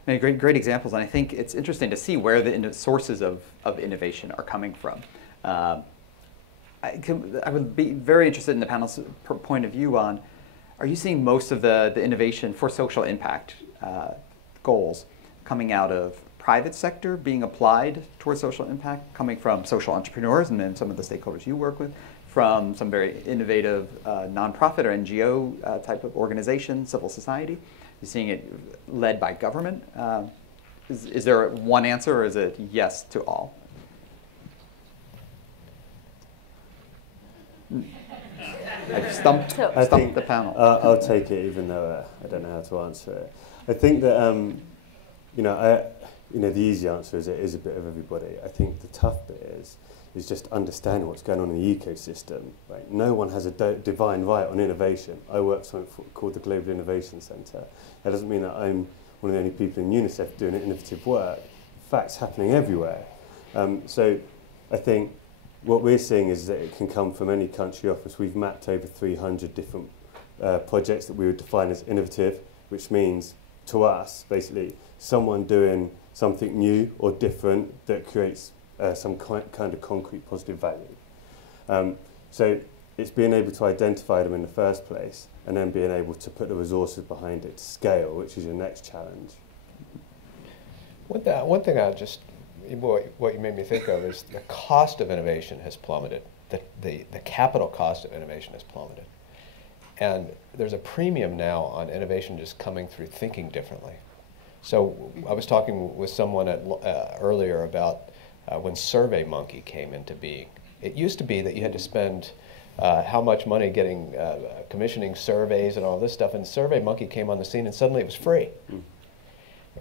great examples, and I think it's interesting to see where the sources of innovation are coming from. I would be very interested in the panel's point of view on, are you seeing most of the innovation for social impact goals coming out of private sector being applied towards social impact, coming from social entrepreneurs and then some of the stakeholders you work with, from some very innovative nonprofit or NGO type of organization, civil society? You're seeing it led by government? Is there one answer, or is it yes to all? I stumped the panel. I'll take it, even though I don't know how to answer it. I think that the easy answer is it is a bit of everybody. I think the tough bit is just understanding what's going on in the ecosystem. Right? No one has a divine right on innovation. I work for something called the Global Innovation Centre. That doesn't mean that I'm one of the only people in UNICEF doing innovative work. In fact, it's happening everywhere. So I think what we're seeing is that it can come from any country office. We've mapped over 300 different projects that we would define as innovative, which means to us, basically, someone doing something new or different that creates some kind of concrete positive value. So it's being able to identify them in the first place and then being able to put the resources behind it to scale, which is your next challenge. One thing what you made me think of is the cost of innovation has plummeted. The capital cost of innovation has plummeted. And there's a premium now on innovation just coming through thinking differently. So I was talking with someone earlier about when SurveyMonkey came into being. It used to be that you had to spend how much money getting commissioning surveys and all this stuff, and SurveyMonkey came on the scene and suddenly it was free.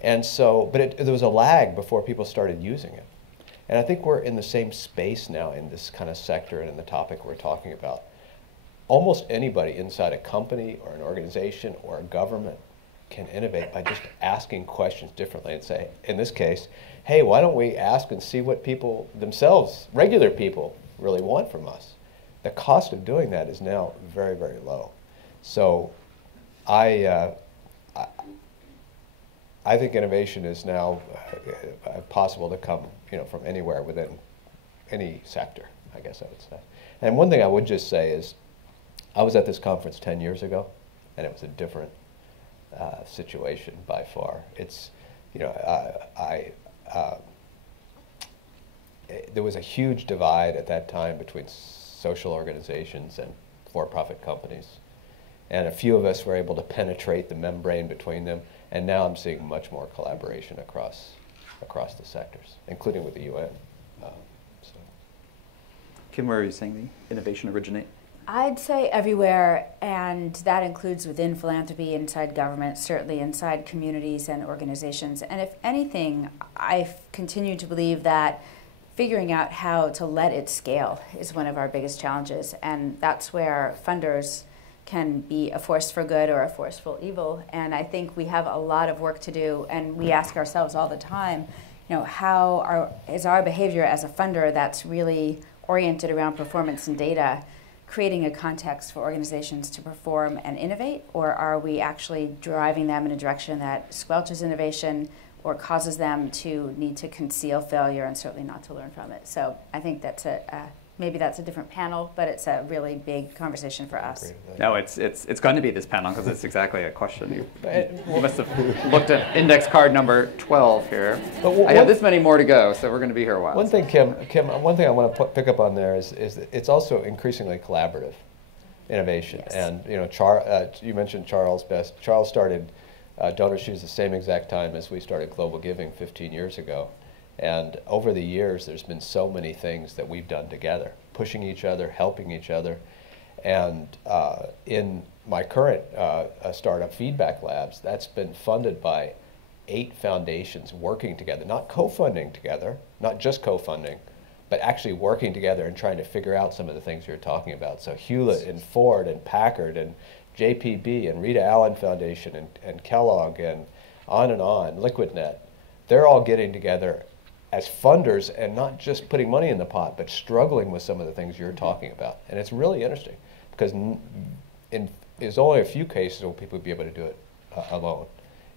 And so, but there was a lag before people started using it. And I think we're in the same space now in this kind of sector and in the topic we're talking about. Almost anybody inside a company or an organization or a government can innovate by just asking questions differently and say, in this case, hey, why don't we ask and see what people themselves, regular people, really want from us? The cost of doing that is now very, very low. So I think innovation is now possible to come, from anywhere within any sector, I guess I would say. And one thing I would just say is, I was at this conference 10 years ago, and it was a different situation by far. It's, there was a huge divide at that time between social organizations and for-profit companies. And a few of us were able to penetrate the membrane between them, and now I'm seeing much more collaboration across the sectors, including with the UN. Kim, where are you saying the innovation originate? I'd say everywhere, and that includes within philanthropy, inside government, certainly inside communities and organizations. And if anything, I continue to believe that figuring out how to let it scale is one of our biggest challenges, and that's where funders can be a force for good or a force for evil. And I think we have a lot of work to do, and we ask ourselves all the time, how is our behavior as a funder that's really oriented around performance and data creating a context for organizations to perform and innovate, or are we actually driving them in a direction that squelches innovation or causes them to need to conceal failure and certainly not to learn from it? So I think that's maybe that's a different panel, but it's a really big conversation for us. No, it's going to be this panel because it's exactly a question. You must have looked at index card number 12 here. I have this many more to go, so we're going to be here a while. One thing, Kim, one thing I want to pick up on there is that it's also increasingly collaborative innovation. Yes. And you mentioned Charles Best. Charles started Donor Shoes the same exact time as we started Global Giving 15 years ago. And over the years, there's been so many things that we've done together, pushing each other, helping each other. And in my current startup, Feedback Labs, that's been funded by 8 foundations working together, not co-funding together, not just co-funding, but actually working together and trying to figure out some of the things you're talking about. So Hewlett and Ford and Packard and JPB and Rita Allen Foundation and Kellogg and on, LiquidNet, they're all getting together as funders and not just putting money in the pot, but struggling with some of the things you're talking about. And it's really interesting because there's only a few cases where people will be able to do it alone.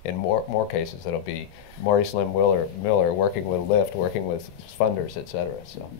In more cases, it'll be Maurice Lynn Miller working with Lyft, working with funders, et cetera. So,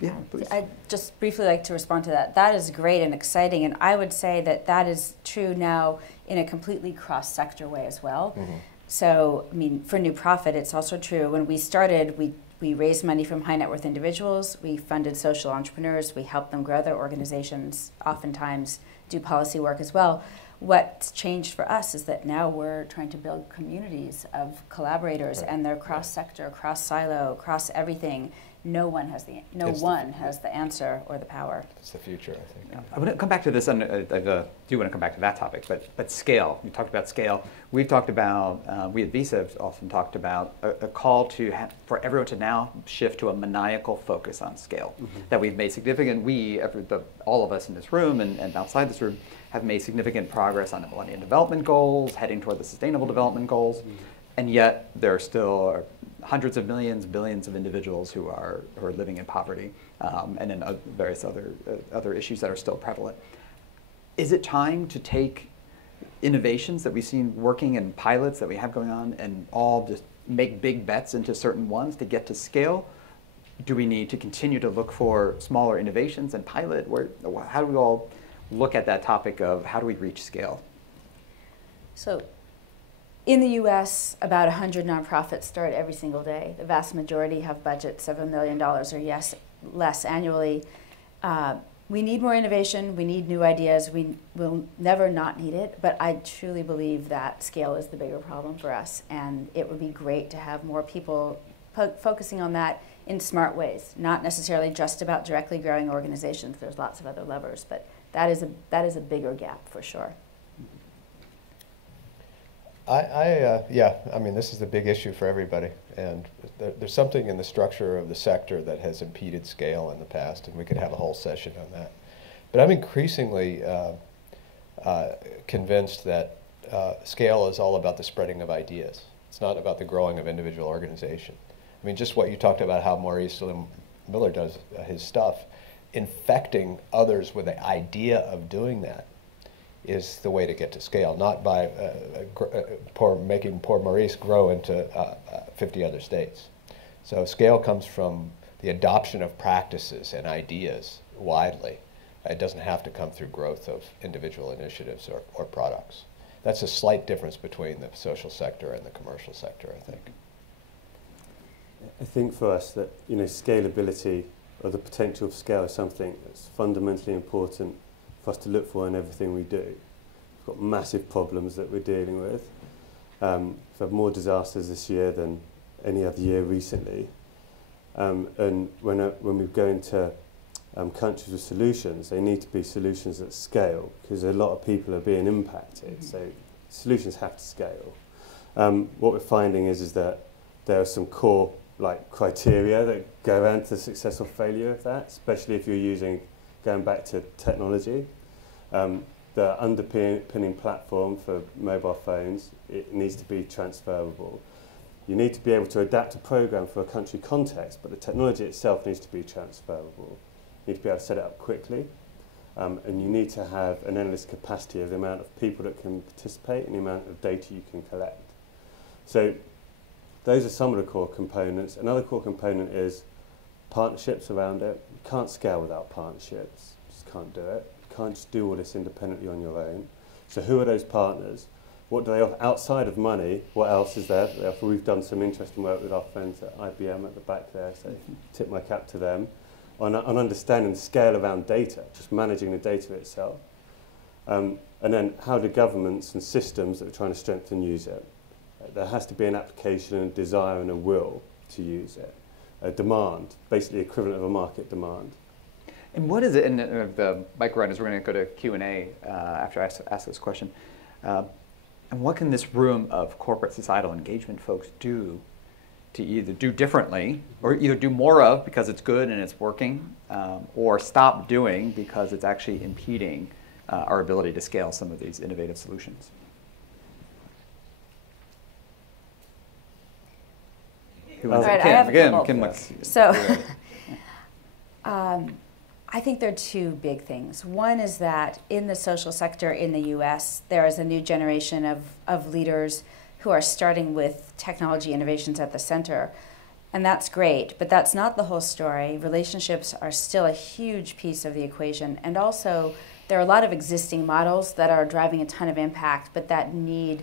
yeah, please. I'd just briefly like to respond to that. That is great and exciting, and I would say that that is true now in a completely cross-sector way as well. mm-hmm. So, I mean, for New Profit, it's also true. When we started, we raised money from high net worth individuals. We funded social entrepreneurs. We helped them grow their organizations, oftentimes do policy work as well. What's changed for us is that now we're trying to build communities of collaborators, right. and they're cross-sector, cross-silo, cross everything. No one has the answer or the power. It's the future, I think. Yeah. I want to come back to this, and I do want to come back to that topic, but scale. You talked about scale. We've talked about, we at Visa have often talked about a call for everyone to now shift to a maniacal focus on scale. Mm-hmm. That we've made significant, all of us in this room and outside this room, have made significant progress on the Millennium Development Goals, heading toward the Sustainable Development Goals, mm-hmm. and yet there are still hundreds of millions, billions of individuals who are living in poverty, and in various other issues that are still prevalent. Is it time to take innovations that we've seen working in pilots that we have going on and all just make big bets into certain ones to get to scale? Do we need to continue to look for smaller innovations and pilot? How do we all look at that topic of how do we reach scale? So, in the U.S., about 100 nonprofits start every single day. The vast majority have budgets of $1 million or less annually. We need more innovation. We need new ideas. We will never not need it, but I truly believe that scale is the bigger problem for us, and it would be great to have more people focusing on that in smart ways, not necessarily just about directly growing organizations. There's lots of other levers, but that is a bigger gap for sure. Yeah, I mean, this is the big issue for everybody, and there's something in the structure of the sector that has impeded scale in the past, and we could have a whole session on that. But I'm increasingly convinced that scale is all about the spreading of ideas. It's not about the growing of individual organization. I mean, just what you talked about, how Maurice Miller does his stuff, infecting others with the idea of doing that is the way to get to scale, not by making poor Maurice grow into 50 other states. So scale comes from the adoption of practices and ideas widely. It doesn't have to come through growth of individual initiatives or products. That's a slight difference between the social sector and the commercial sector, I think. I think for us that, scalability or the potential of scale is something that's fundamentally important for us to look for in everything we do. We've got massive problems that we're dealing with. We've had more disasters this year than any other year recently. And when we go into countries with solutions, they need to be solutions at scale because a lot of people are being impacted. So solutions have to scale. What we're finding is that there are some core criteria that go around to the success or failure of that, especially if you're going back to technology. The underpinning platform for mobile phones, it needs to be transferable. You need to be able to adapt a program for a country context, but the technology itself needs to be transferable. You need to be able to set it up quickly, and you need to have an endless capacity of the amount of people that can participate and the amount of data you can collect. So those are some of the core components. Another core component is partnerships around it. You can't scale without partnerships. You just can't do it. You can't just do all this independently on your own. So who are those partners? What do they offer outside of money? What else is there? We've done some interesting work with our friends at IBM at the back there, so tip my cap to them, on understanding the scale around data, just managing the data itself. And then how do governments and systems that are trying to strengthen use it? There has to be an application and a desire and a will to use it. A demand, basically equivalent of a market demand. And what is it, and the mic runners, we're going to go to Q&A after I ask this question. And what can this room of corporate societal engagement folks do to either do differently, or either do more of because it's good and it's working, or stop doing because it's actually impeding our ability to scale some of these innovative solutions? Who wants All right, it? I have a Kim, couple. Kim looks. So I think there are two big things. One is that in the social sector in the US, there is a new generation of leaders who are starting with technology innovations at the center. And that's great, but that's not the whole story. Relationships are still a huge piece of the equation. And also, there are a lot of existing models that are driving a ton of impact, but that need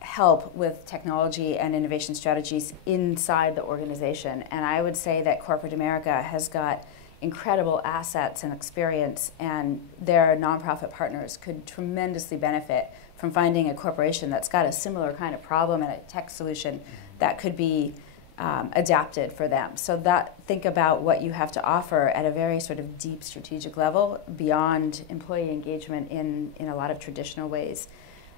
help with technology and innovation strategies inside the organization. And I would say that corporate America has got incredible assets and experience, and their nonprofit partners could tremendously benefit from finding a corporation that's got a similar kind of problem and a tech solution that could be adapted for them. So that, think about what you have to offer at a very sort of deep strategic level beyond employee engagement in a lot of traditional ways.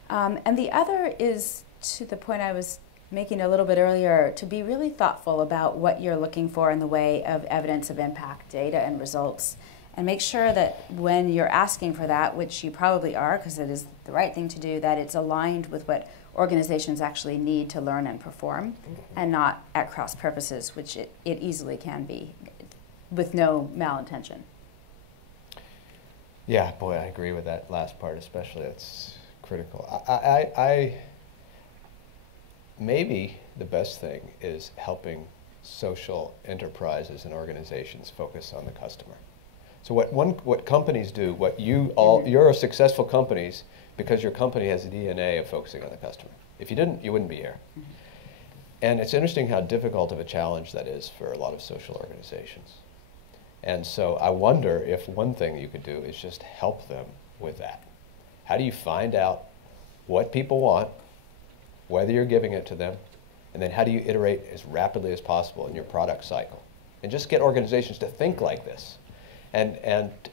And the other is, to the point I was making a little bit earlier, to be really thoughtful about what you're looking for in the way of evidence of impact, data and results, and make sure that when you're asking for that, which you probably are because it is the right thing to do, that it's aligned with what organizations actually need to learn and perform, and not at cross purposes, which it easily can be, with no malintention. Yeah, boy, I agree with that last part especially. It's critical. I maybe the best thing is helping social enterprises and organizations focus on the customer. So what companies do, you're successful companies because your company has the DNA of focusing on the customer. If you didn't, you wouldn't be here. And it's interesting how difficult of a challenge that is for a lot of social organizations. And so I wonder if one thing you could do is just help them with that. How do you find out what people want, whether you're giving it to them, and then how do you iterate as rapidly as possible in your product cycle? And just get organizations to think like this. And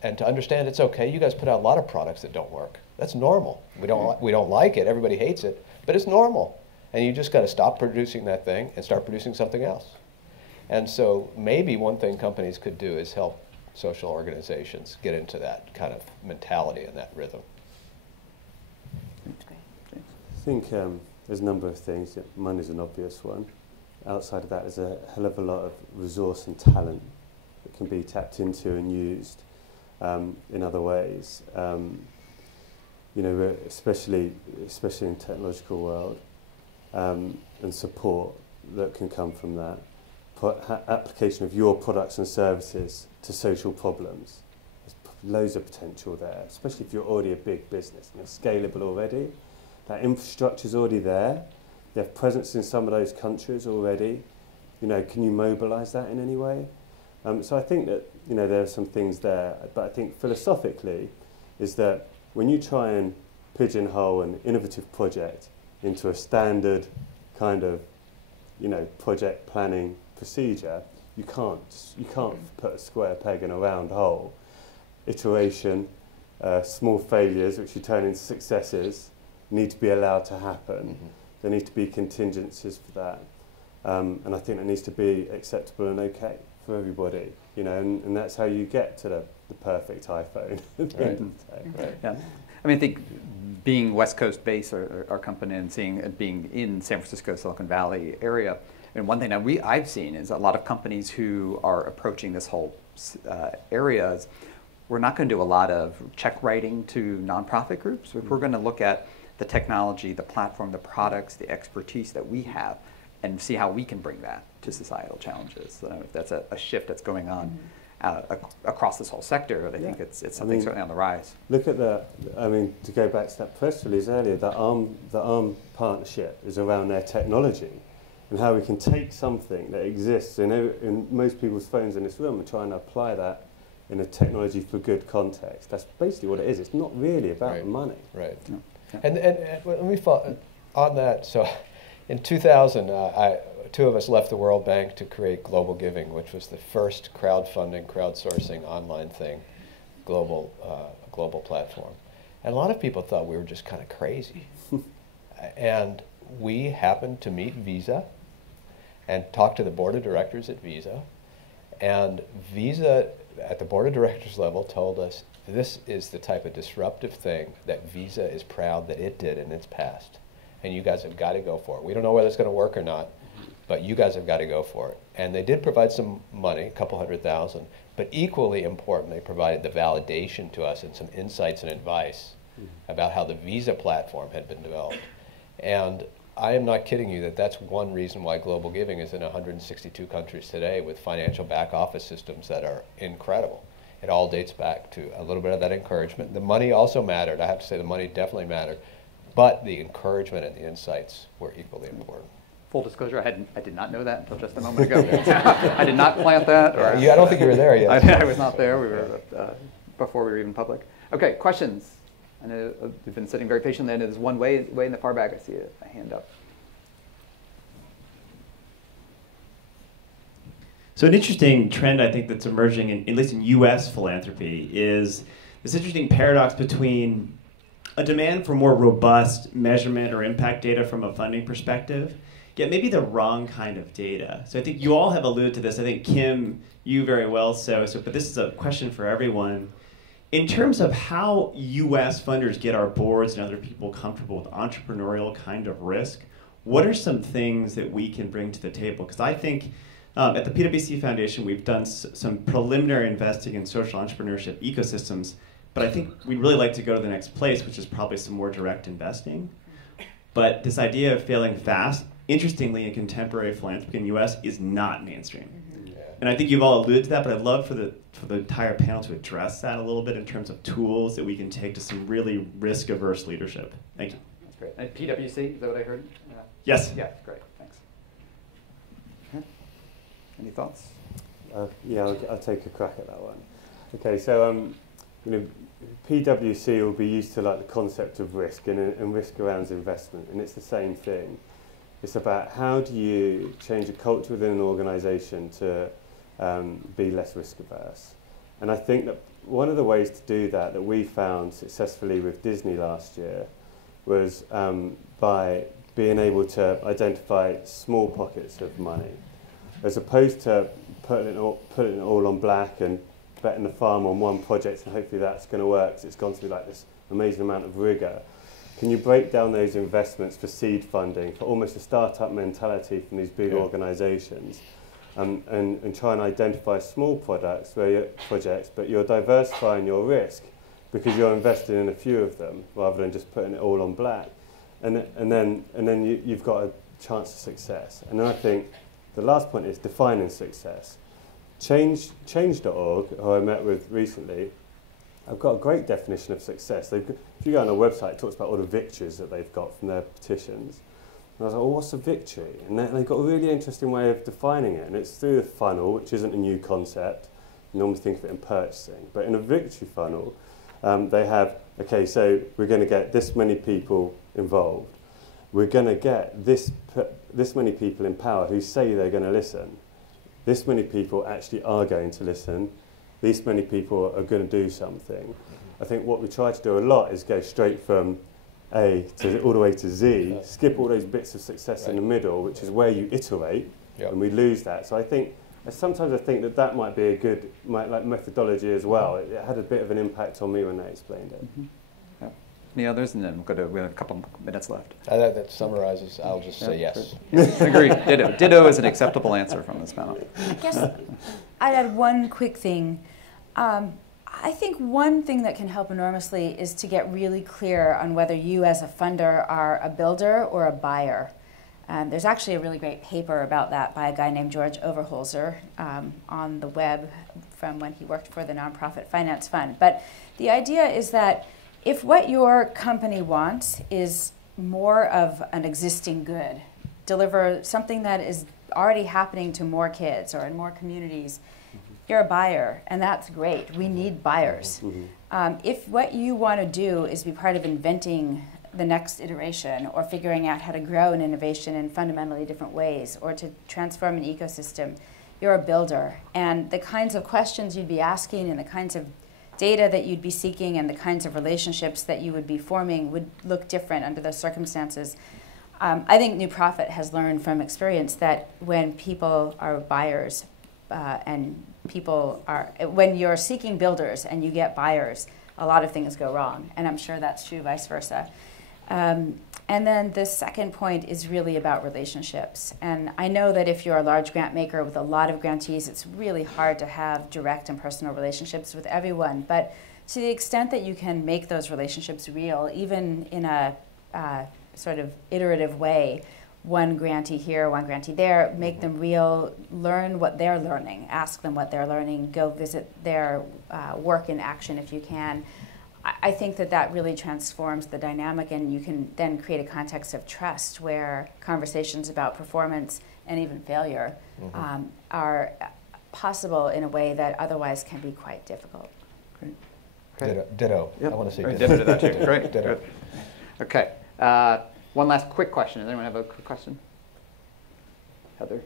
to understand it's okay, you guys put out a lot of products that don't work. That's normal. We don't like it, everybody hates it, but it's normal. And you just got to stop producing that thing and start producing something else. And so maybe one thing companies could do is help social organizations get into that kind of mentality and that rhythm. I think there's a number of things. Yeah, money's an obvious one. Outside of that, there's a hell of a lot of resource and talent that can be tapped into and used in other ways. You know, especially in the technological world, and support that can come from that. Application of your products and services to social problems. There's loads of potential there, especially if you're already a big business and you're scalable already. That infrastructure's already there. They have presence in some of those countries already. You know, can you mobilize that in any way? So I think that, you know, there are some things there, but I think philosophically is that when you try and pigeonhole an innovative project into a standard kind of, you know, project planning procedure, you can't put a square peg in a round hole. Iteration, small failures which you turn into successes need to be allowed to happen. Mm-hmm. There need to be contingencies for that. And I think that needs to be acceptable and okay for everybody, you know, and that's how you get to the perfect iPhone. Right. Yeah. I mean, I think being West Coast based, our company, and being in San Francisco, Silicon Valley area, and one thing that I've seen is a lot of companies who are approaching this whole areas, we're not going to do a lot of check writing to nonprofit groups. If we're going to look at the technology, the platform, the products, the expertise that we have, and see how we can bring that to societal challenges. That's a shift that's going on across this whole sector. I think it's something certainly on the rise. Look at to go back to that press release earlier, the ARM partnership is around their technology and how we can take something that exists in most people's phones in this room and try and apply that in a technology for good context. That's basically what it is. It's not really about the money. Right. No. Yeah. And let me follow on that. So in 2000, two of us left the World Bank to create Global Giving, which was the first crowdfunding, crowdsourcing online thing, global platform. And a lot of people thought we were just kind of crazy. And we happened to meet Visa and talk to the board of directors at Visa. And Visa, at the board of directors level, told us this is the type of disruptive thing that Visa is proud that it did in its past. And you guys have got to go for it. We don't know whether it's going to work or not, but you guys have got to go for it. And they did provide some money, a couple $100,000, but equally important, they provided the validation to us and some insights and advice about how the Visa platform had been developed. And I am not kidding you that that's one reason why global giving is in 162 countries today with financial back office systems that are incredible. It all dates back to a little bit of that encouragement. The money also mattered. I have to say the money definitely mattered, but the encouragement and the insights were equally important. Full disclosure, I did not know that until just a moment ago. I did not plant that. Or, I don't think you were there yet. I was not there. We were before we were even public. Okay, questions? I know you've been sitting very patiently, and there's one way in the far back. I see a hand up. So an interesting trend I think that's emerging, at least in U.S. philanthropy, is this interesting paradox between a demand for more robust measurement or impact data from a funding perspective, yet maybe the wrong kind of data. So I think you all have alluded to this. I think, Kim, you very well so but this is a question for everyone. In terms of how U.S. funders get our boards and other people comfortable with entrepreneurial kind of risk, what are some things that we can bring to the table? Because I think at the PwC Foundation, we've done some preliminary investing in social entrepreneurship ecosystems, but I think we'd really like to go to the next place, which is probably some more direct investing. But this idea of failing fast, interestingly, in contemporary philanthropy in the U.S. is not mainstream. And I think you've all alluded to that, but I'd love for the entire panel to address that a little bit in terms of tools that we can take to some really risk-averse leadership. Thank you. That's great. And PwC, is that what I heard? Yes. Yeah, great. Thanks. Okay. Any thoughts? Yeah, I'll take a crack at that one. Okay, so PwC will be used to like the concept of risk and risk around investment, and it's the same thing. It's about how do you change a culture within an organisation to be less risk averse. And I think that one of the ways to do that we found successfully with Disney last year was by being able to identify small pockets of money, as opposed to putting it all on black and betting the farm on one project and hopefully that's going to work because it's gone through like this amazing amount of rigour. Can you break down those investments for seed funding, for almost a startup mentality from these big organisations, and try and identify small projects, but you're diversifying your risk because you're investing in a few of them rather than just putting it all on black, and then you've got a chance of success. And then I think the last point is defining success. Change.org, who I met with recently, I've got a great definition of success. If you go on their website, it talks about all the victories that they've got from their petitions. And I was like, well, what's a victory? And they've got a really interesting way of defining it. And it's through the funnel, which isn't a new concept. You normally think of it in purchasing. But in a victory funnel, they have, okay, so we're going to get this many people involved. We're going to get this many people in power who say they're going to listen. This many people actually are going to listen. These many people are going to do something. I think what we try to do a lot is go straight from A to all the way to Z, skip all those bits of success in the middle, which is where you iterate, and we lose that. So I think sometimes I think that might be a good methodology as well. It had a bit of an impact on me when they explained it. Yeah. Any others? And then we have a couple minutes left. That summarizes. I'll just say yes. Agreed. Ditto is an acceptable answer from this panel. I guess I'd add one quick thing. I think one thing that can help enormously is to get really clear on whether you as a funder are a builder or a buyer. There's actually a really great paper about that by a guy named George Overholzer on the web from when he worked for the Nonprofit Finance Fund. But the idea is that if what your company wants is more of an existing good, deliver something that is already happening to more kids or in more communities, you're a buyer, and that's great. We need buyers. If what you want to do is be part of inventing the next iteration or figuring out how to grow an innovation in fundamentally different ways or to transform an ecosystem, you're a builder. And the kinds of questions you'd be asking and the kinds of data that you'd be seeking and the kinds of relationships that you would be forming would look different under those circumstances. I think New Profit has learned from experience that when people are buyers and when you're seeking builders and you get buyers, a lot of things go wrong. And I'm sure that's true vice versa. And then the second point is really about relationships. And I know that if you're a large grant maker with a lot of grantees, it's really hard to have direct and personal relationships with everyone. But to the extent that you can make those relationships real, even in a sort of iterative way, one grantee here, one grantee there, make them real, learn what they're learning, ask them what they're learning, go visit their work in action if you can. I think that that really transforms the dynamic, and you can then create a context of trust where conversations about performance and even failure are possible in a way that otherwise can be quite difficult. Great. Okay. Ditto. Yep. I want to say Right, ditto. ditto to that too. Great. Ditto. Good. Okay. One last quick question. Does anyone have a quick question? Heather?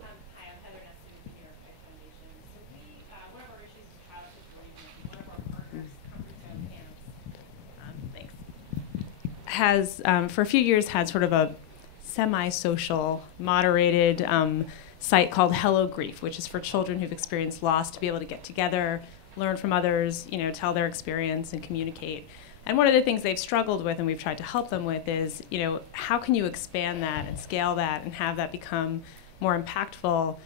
Hi, I'm Heather Nesson with the New York Tech Foundation. So one of our issues is childhood bereavement. One of our partners, has for a few years had sort of a semi-social, moderated site called Hello Grief, which is for children who've experienced loss to be able to get together, learn from others, tell their experience and communicate. And one of the things they've struggled with, and we've tried to help them with, is how can you expand that and scale that and have that become more impactful,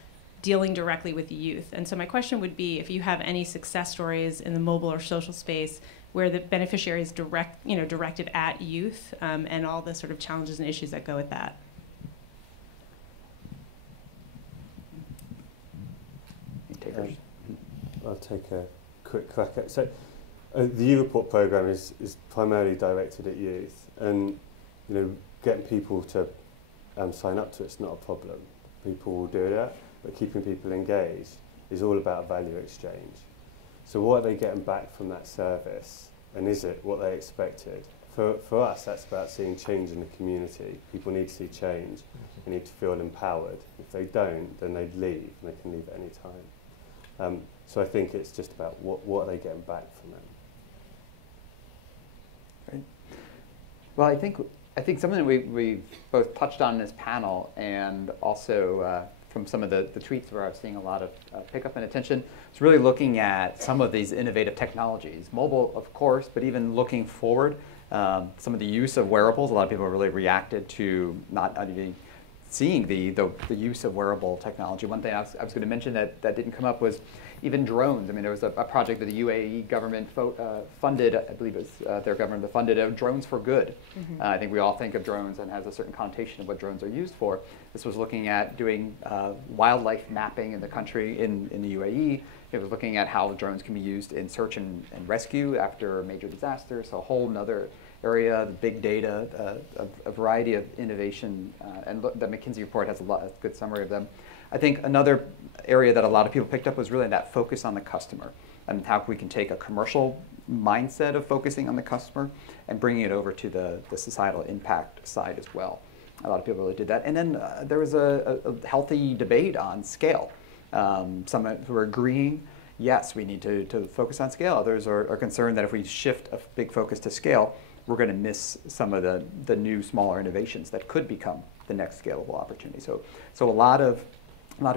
dealing directly with the youth. And so my question would be if you have any success stories in the mobile or social space where the beneficiary is directed at youth and all the sort of challenges and issues that go with that. I'll take a quick crack at it. So the U-Report program is primarily directed at youth, and getting people to sign up to it's not a problem. People will do that, but keeping people engaged is all about value exchange. So what are they getting back from that service, and is it what they expected? For us, that's about seeing change in the community. People need to see change. They need to feel empowered. If they don't, then they leave, and they can leave at any time. So I think it's just about what are they getting back from it. Great. Well, I think something that we've both touched on in this panel, and also from some of the tweets where I was seeing a lot of pickup and attention, is really looking at some of these innovative technologies. Mobile, of course, but even looking forward, some of the use of wearables. A lot of people really reacted to not even seeing the use of wearable technology. One thing I was going to mention that didn't come up was even drones. I mean, there was a project that the UAE government funded, I believe it was their government that funded, Drones for Good. I think we all think of drones and has a certain connotation of what drones are used for. This was looking at doing wildlife mapping in the country, in the UAE. It was looking at how drones can be used in search and rescue after major disasters, so a whole nother area, the big data, a variety of innovation, and the McKinsey report has a good summary of them. I think another area that a lot of people picked up was really that focus on the customer and how we can take a commercial mindset of focusing on the customer and bringing it over to the societal impact side as well. A lot of people really did that. And then there was a healthy debate on scale. Some who are agreeing, yes, we need to focus on scale. Others are concerned that if we shift a big focus to scale, we're going to miss some of the new, smaller innovations that could become the next scalable opportunity. So a lot of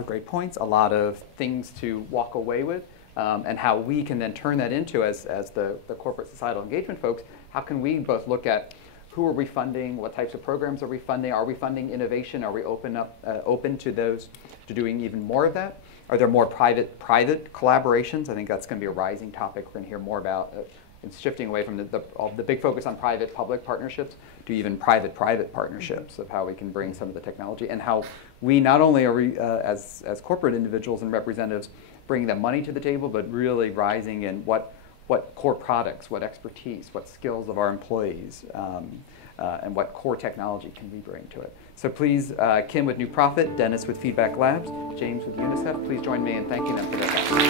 great points, a lot of things to walk away with, and how we can then turn that into, as the corporate societal engagement folks, how can we both look at who are we funding, what types of programs are we funding innovation, are we open to those, to doing even more of that? Are there more private collaborations? I think that's going to be a rising topic. We're going to hear more about it's shifting away from the big focus on private-public partnerships to even private-private partnerships of how we can bring some of the technology, and how we not only are as corporate individuals and representatives bringing that money to the table, but really rising in what core products, what expertise, what skills of our employees, and what core technology can we bring to it. So please, Kim with New Profit, Dennis with Feedback Labs, James with UNICEF, please join me in thanking them for their help.